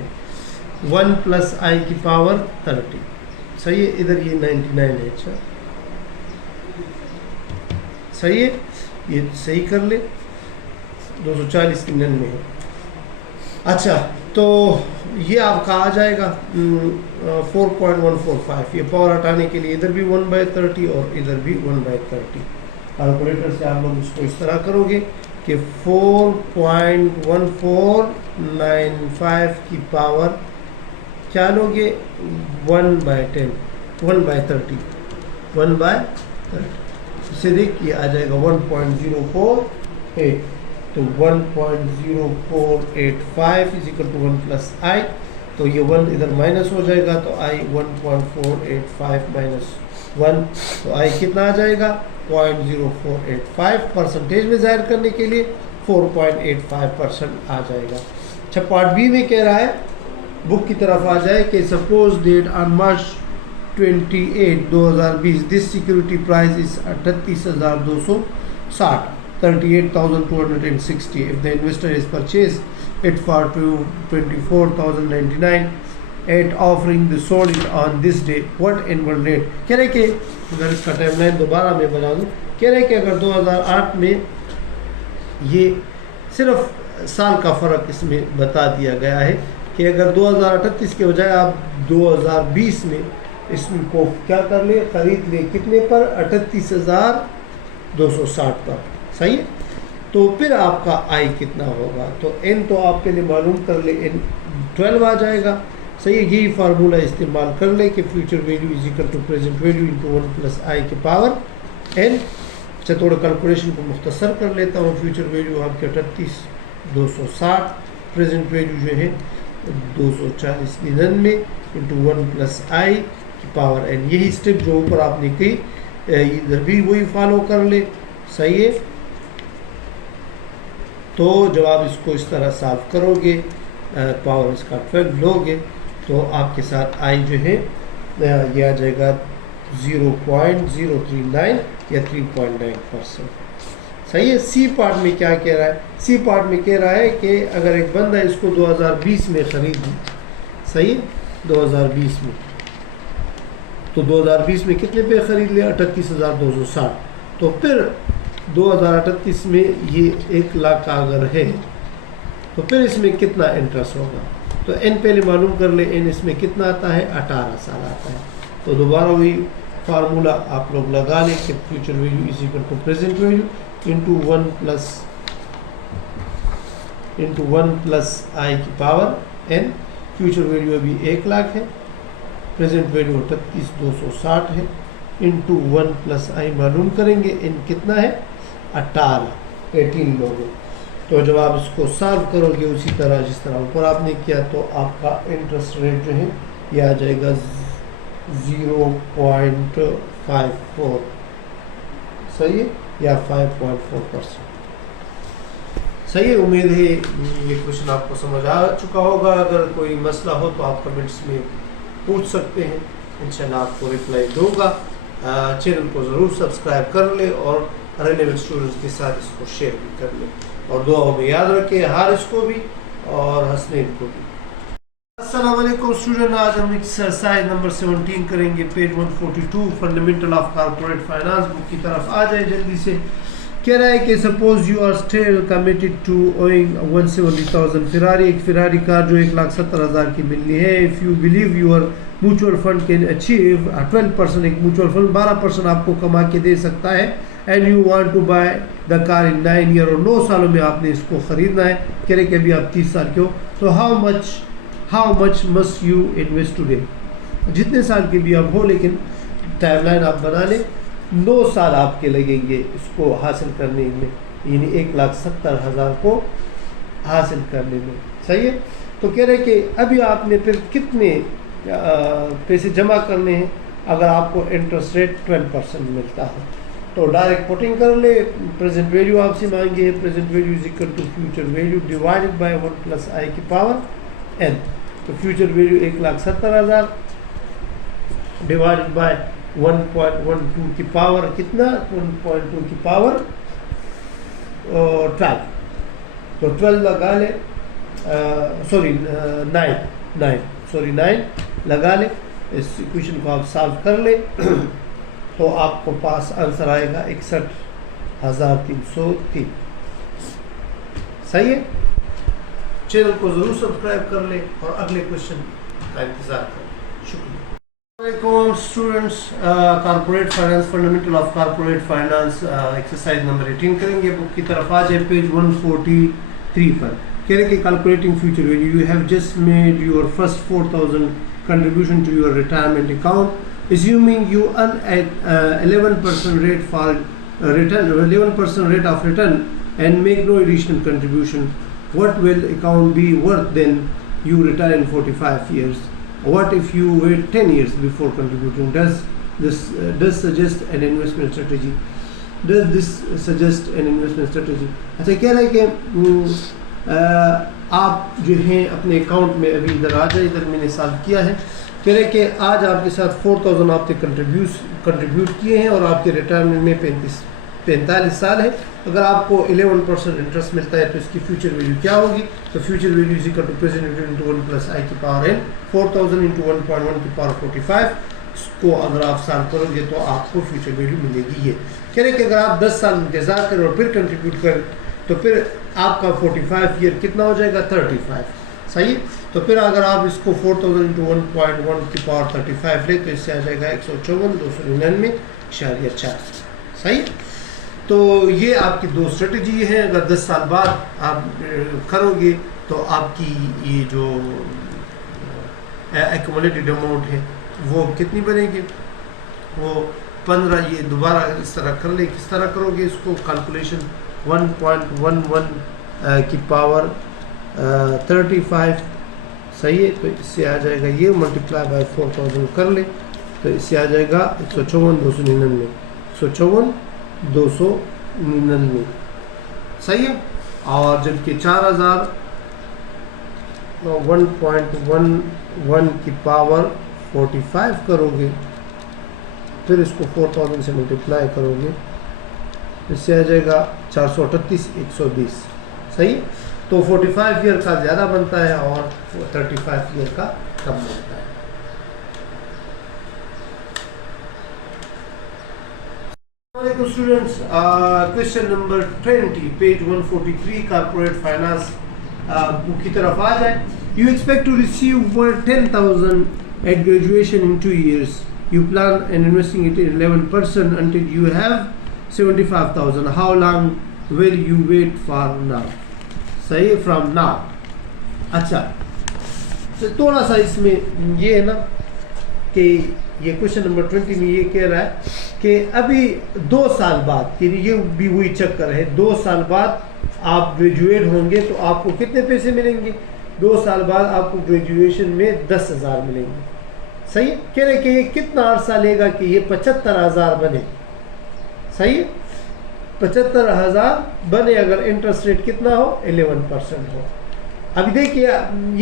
1 प्लस आई की पावर 30, सही है। इधर ये 99 है, अच्छा सही है, ये सही कर ले। 240 99 है। अच्छा, तो ये आपका आ जाएगा 4.145। ये पावर हटाने के लिए इधर भी 1/30 और इधर भी 1/30। कैलकुलेटर से आप लोग इसको इस तरह करोगे कि 4.1495 की पावर क्या लोगे, 1/10, 1/30, 1/30। इससे देखिए आ जाएगा 1.048। तो 1.0485 is equal to 1 plus I. तो ये 1 इधर माइनस हो जाएगा, तो आई 1.485 माइनस 1, तो आई कितना आ जाएगा, 0.0485। परसेंटेज में जाहिर करने के लिए 4.85% आ जाएगा। अच्छा, पार्ट बी में कह रहा है, बुक की तरफ आ जाए कि suppose date on March 28 2020 this security price is 38,260, 38,260. If the investor is purchased it for 24,099 at offering the sold it on this day, what inward rate? कह रहे कि अगर इसका टाइमलाइन दोबारा मैं बना दूँ, कह रहे कि अगर 2008 में ये सिर्फ साल का फ़र्क इसमें बता दिया गया है कि अगर 2038 के बजाय आप 2020 में इसको क्या कर ले, ख़रीद ले, कितने पर, 38,260 पर, सही है। तो फिर आपका आई कितना होगा, तो एन तो आप पहले मालूम कर ले, एन 12 आ जाएगा, सही है। यही फार्मूला इस्तेमाल कर ले कि future value is equal to present value into 1 plus I के पावर एन। अच्छा, थोड़ा कैलकुलेशन को मुख्तसर कर लेता हूँ। फ्यूचर वैल्यू आपके 38,260, प्रेजेंट वैल्यू जो है 240 99 इंटू 1 प्लस आई की पावर एन। यही स्टेप जो ऊपर आपने की, इधर भी वही फॉलो कर ले, सही है। तो जब आप इसको इस तरह सॉल्व करोगे, पावर इसका 12 लोगे, तो आपके साथ आई जो है ये आ जाएगा 0.039 या 3.9%, सही है। सी पार्ट में क्या कह रहा है, सी पार्ट में कह रहा है कि अगर एक बंदा इसको 2020 में ख़रीद, सही है, 2020 में, तो 2020 में कितने पे ख़रीद लिया, 38,260। तो फिर 2038 में ये 1 लाख का अगर है, तो फिर इसमें कितना इंटरेस्ट होगा, तो एन पहले मालूम कर ले, एन इसमें कितना आता है, 18 साल आता है। तो दोबारा वही फार्मूला आप लोग लगा लें कि future value is equal to present value into 1 plus आई की पावर एन। फ्यूचर वैल्यू अभी 1 लाख है, प्रेजेंट वैल्यू 38,260 है, इंटू 1 प्लस आई मालूम करेंगे, एन कितना है, 18 लोगों। तो जब आप इसको सॉल्व करोगे उसी तरह जिस तरह ऊपर आपने किया, तो आपका इंटरेस्ट रेट जो है ये आ जाएगा 0.54, सही है, या 5.4%, सही है। उम्मीद है ये क्वेश्चन आपको समझ आ चुका होगा। अगर कोई मसला हो तो आप कमेंट्स में पूछ सकते हैं, इंशाल्लाह आपको रिप्लाई दूंगा। चैनल को ज़रूर सब्सक्राइब कर ले और रेलेवेंट स्टूडेंट्स के साथ इसको शेयर भी कर ले, और दुआओं में याद रखें हारिस को भी और हसनैन को भी। अस्सलाम वालेकुम स्टूडेंट, आज हम एक्सरसाइज नंबर 17 करेंगे, page 142, fundamental of corporate finance. Book की तरफ आ जाए जल्दी से। कह रहा है कि suppose you are still committed to owing 170,000 Ferrari, एक फिरारी कार जो 1,70,000 की मिलनी है। If you believe your mutual fund can achieve 12%, एक म्यूचुअल फंड 12% आपको कमा के दे सकता है, and you want to buy the car in 9 year, और 9 सालों में आपने इसको ख़रीदना है। कह रहे कि अभी आप 30 साल के हो, तो how much must you invest today, जितने साल के भी आप हो, लेकिन टाइमलाइन आप बना लें। 9 साल आपके लगेंगे इसको हासिल करने में, यानी 1,70,000 को हासिल करने में, सही है। तो कह रहे कि अभी आपने फिर कितने पैसे जमा करने हैं अगर आपको इंटरेस्ट रेट 12% मिलता है। तो डायरेक्ट पुटिंग कर ले, प्रेजेंट वैल्यू आपसे मांगी है, present value is equal to future value divided by 1 plus आई की पावर एन। तो फ्यूचर वैल्यू 1,70,000 डिवाइडेड बाय 1.12 की पावर कितना, 1.2 की पावर 12, तो 12 लगा ले, सॉरी 9 लगा ले। इस इक्वेशन को आप सॉल्व कर ले तो आपको पास आंसर आएगा 61,303। सही है। चैनल को जरूर सब्सक्राइब कर ले और अगले क्वेश्चन का इंतजार करें। शुक्रिया। Students, corporate finance, fundamental of corporate finance exercise number 18 करेंगे। बुक की तरफ आ जाए पेज 143 पर। कह रहे कि calculating future value, you have just made your first 4,000 contribution to your retirement account, assuming you earn at 11% rate for return, 11% rate of return, and make no additional contribution. What will account be worth then you retire in 45 years? What if you wait 10 years before contributing? Does this suggest an investment strategy? Does this suggest an investment strategy? अच्छा, कह रहे हैं कि आप जो हैं अपने account में अभी इधर आ जाए, इधर मैंने सॉल्व किया है। कह रहे कि आज आपके साथ 4,000 आपने कंट्रीब्यूट किए हैं और आपके रिटायरमेंट में 45 साल है। अगर आपको 11% इंटरेस्ट मिलता है तो इसकी फ्यूचर वैल्यू क्या होगी? तो future value is equal to present value into 1 plus आई की पावर n, 4,000 इंटू 1.1 की पावर 45। इसको अगर आप सॉल्व करोगे तो आपको फ्यूचर वैल्यू मिलेगी ये। कह रहे कि अगर आप 10 साल इंतजार करें और फिर कंट्रीब्यूट करें तो फिर आपका 45 ईयर कितना हो जाएगा? 35। सही। तो फिर अगर आप इसको 4,000 इंटू 1.1 की पावर 35 ले तो इससे आ जाएगा 154,299.4। सही। तो ये आपकी दो स्ट्रेटजी है। अगर 10 साल बाद आप करोगे तो आपकी ये जो एक्यूमुलेटेड अमाउंट है वो कितनी बनेगी? वो 15। ये दोबारा इस तरह कर ले। किस तरह करोगे इसको कैलकुलेशन? 1.11 की पावर 35। सही है। तो इससे आ जाएगा ये मल्टीप्लाई बाय 4,000 कर ले तो इससे आ जाएगा 154,299। सही है। और जबकि 4,000 1.11 की पावर 45 करोगे, फिर इसको 4,000 से मल्टीप्लाई करोगे, इससे आ जाएगा 438,120। सही। तो 45 ईयर का ज़्यादा बनता है और 35 ईयर का कम बनता है। Students, question number 20 page 143 corporate finance book की तरफ आ जाए। You expect to receive 10,000 at graduation in 2 years. You plan on investing it in 11% until you have 75,000. How long will you wait for now? सही। From now. अच्छा, तो थोड़ा सा इसमें ये है ना कि ये क्वेश्चन नंबर 20 में ये कह रहा है कि अभी 2 साल बाद, ये भी वही चक्कर है, 2 साल बाद आप ग्रेजुएट होंगे तो आपको कितने पैसे मिलेंगे? 2 साल बाद आपको ग्रेजुएशन में 10,000 मिलेंगे। सही। कह रहे कि ये कितना अर्सा लेगा कि ये 75,000 बने। सही। 75,000 बने अगर इंटरेस्ट रेट कितना हो? 11% हो। अभी देखिए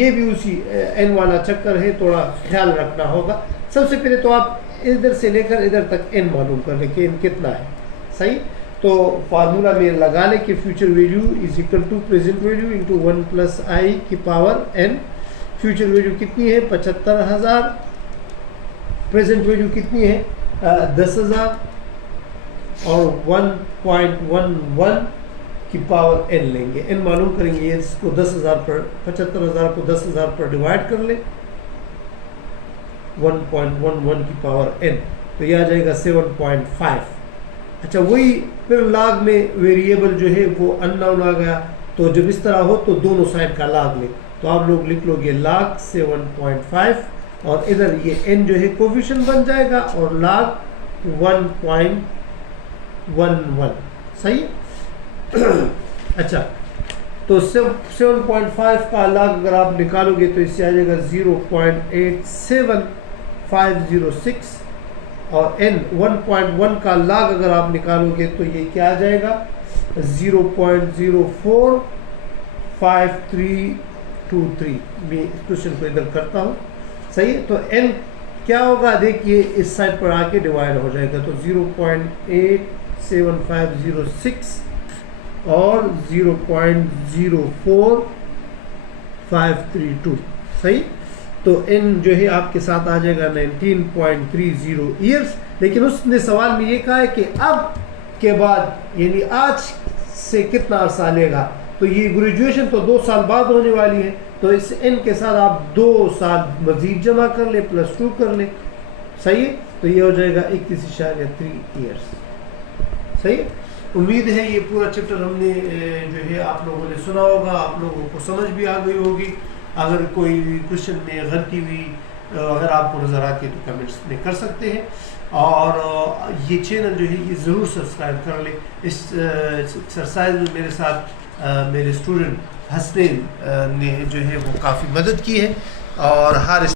ये भी उसी एन वाला चक्कर है, थोड़ा ख्याल रखना होगा। सबसे पहले तो आप इधर से लेकर इधर तक एन मालूम कर लें कि एन कितना है। सही। तो फार्मूला में लगा लें कि future value is equal to present value into 1 plus आई की पावर n। फ्यूचर वैल्यू कितनी है? 75,000। प्रेजेंट वैल्यू कितनी है? 10,000 और 1.11 की पावर n लेंगे। n मालूम करेंगे, इसको 10,000 पर 75,000 को 10,000 पर डिवाइड कर ले, 1.11 की पावर n, तो यह आ जाएगा 7.5। अच्छा, वही फिर लाग में वेरिएबल जो है वो अननोन आ गया, तो जब इस तरह हो तो दोनों साइड का लाग ले, तो आप लोग लिख लोगे लाग 7.5 और इधर ये n जो है कोफिशिएंट बन जाएगा और लाग 1.11। सही। अच्छा, तो 7.5 का लाग अगर आप निकालोगे तो इससे आ जाएगा 0.87506 और n 1.1 का लाग अगर आप निकालोगे तो ये क्या आ जाएगा? 0.0453 2 3 मैं इस क्वेश्चन को इधर करता हूँ, सही है। तो n क्या होगा, देखिए इस साइड पर आके डिवाइड हो जाएगा, तो 0.87506 और 0.04532, सही। तो n जो है आपके साथ आ जाएगा 19.30 ईयर्स। लेकिन उसने सवाल में ये कहा है कि अब के बाद यानी आज से कितना अर्सा लेगा, तो ये ग्रेजुएशन तो 2 साल बाद होने वाली है, तो इस n के साथ आप 2 साल मजीद जमा कर ले, +2 कर ले, सही है। तो ये हो जाएगा 21.3 ईयर्स, सही है। उम्मीद है ये पूरा चैप्टर हमने जो है आप लोगों ने सुना होगा, आप लोगों को समझ भी आ गई होगी। अगर कोई क्वेश्चन में गलती हुई अगर आपको नज़र आती है तो कमेंट्स में कर सकते हैं, और ये चैनल जो है ये ज़रूर सब्सक्राइब कर ले। इस एक्सरसाइज में मेरे साथ मेरे स्टूडेंट हसनैन ने जो है वो काफ़ी मदद की है, और हर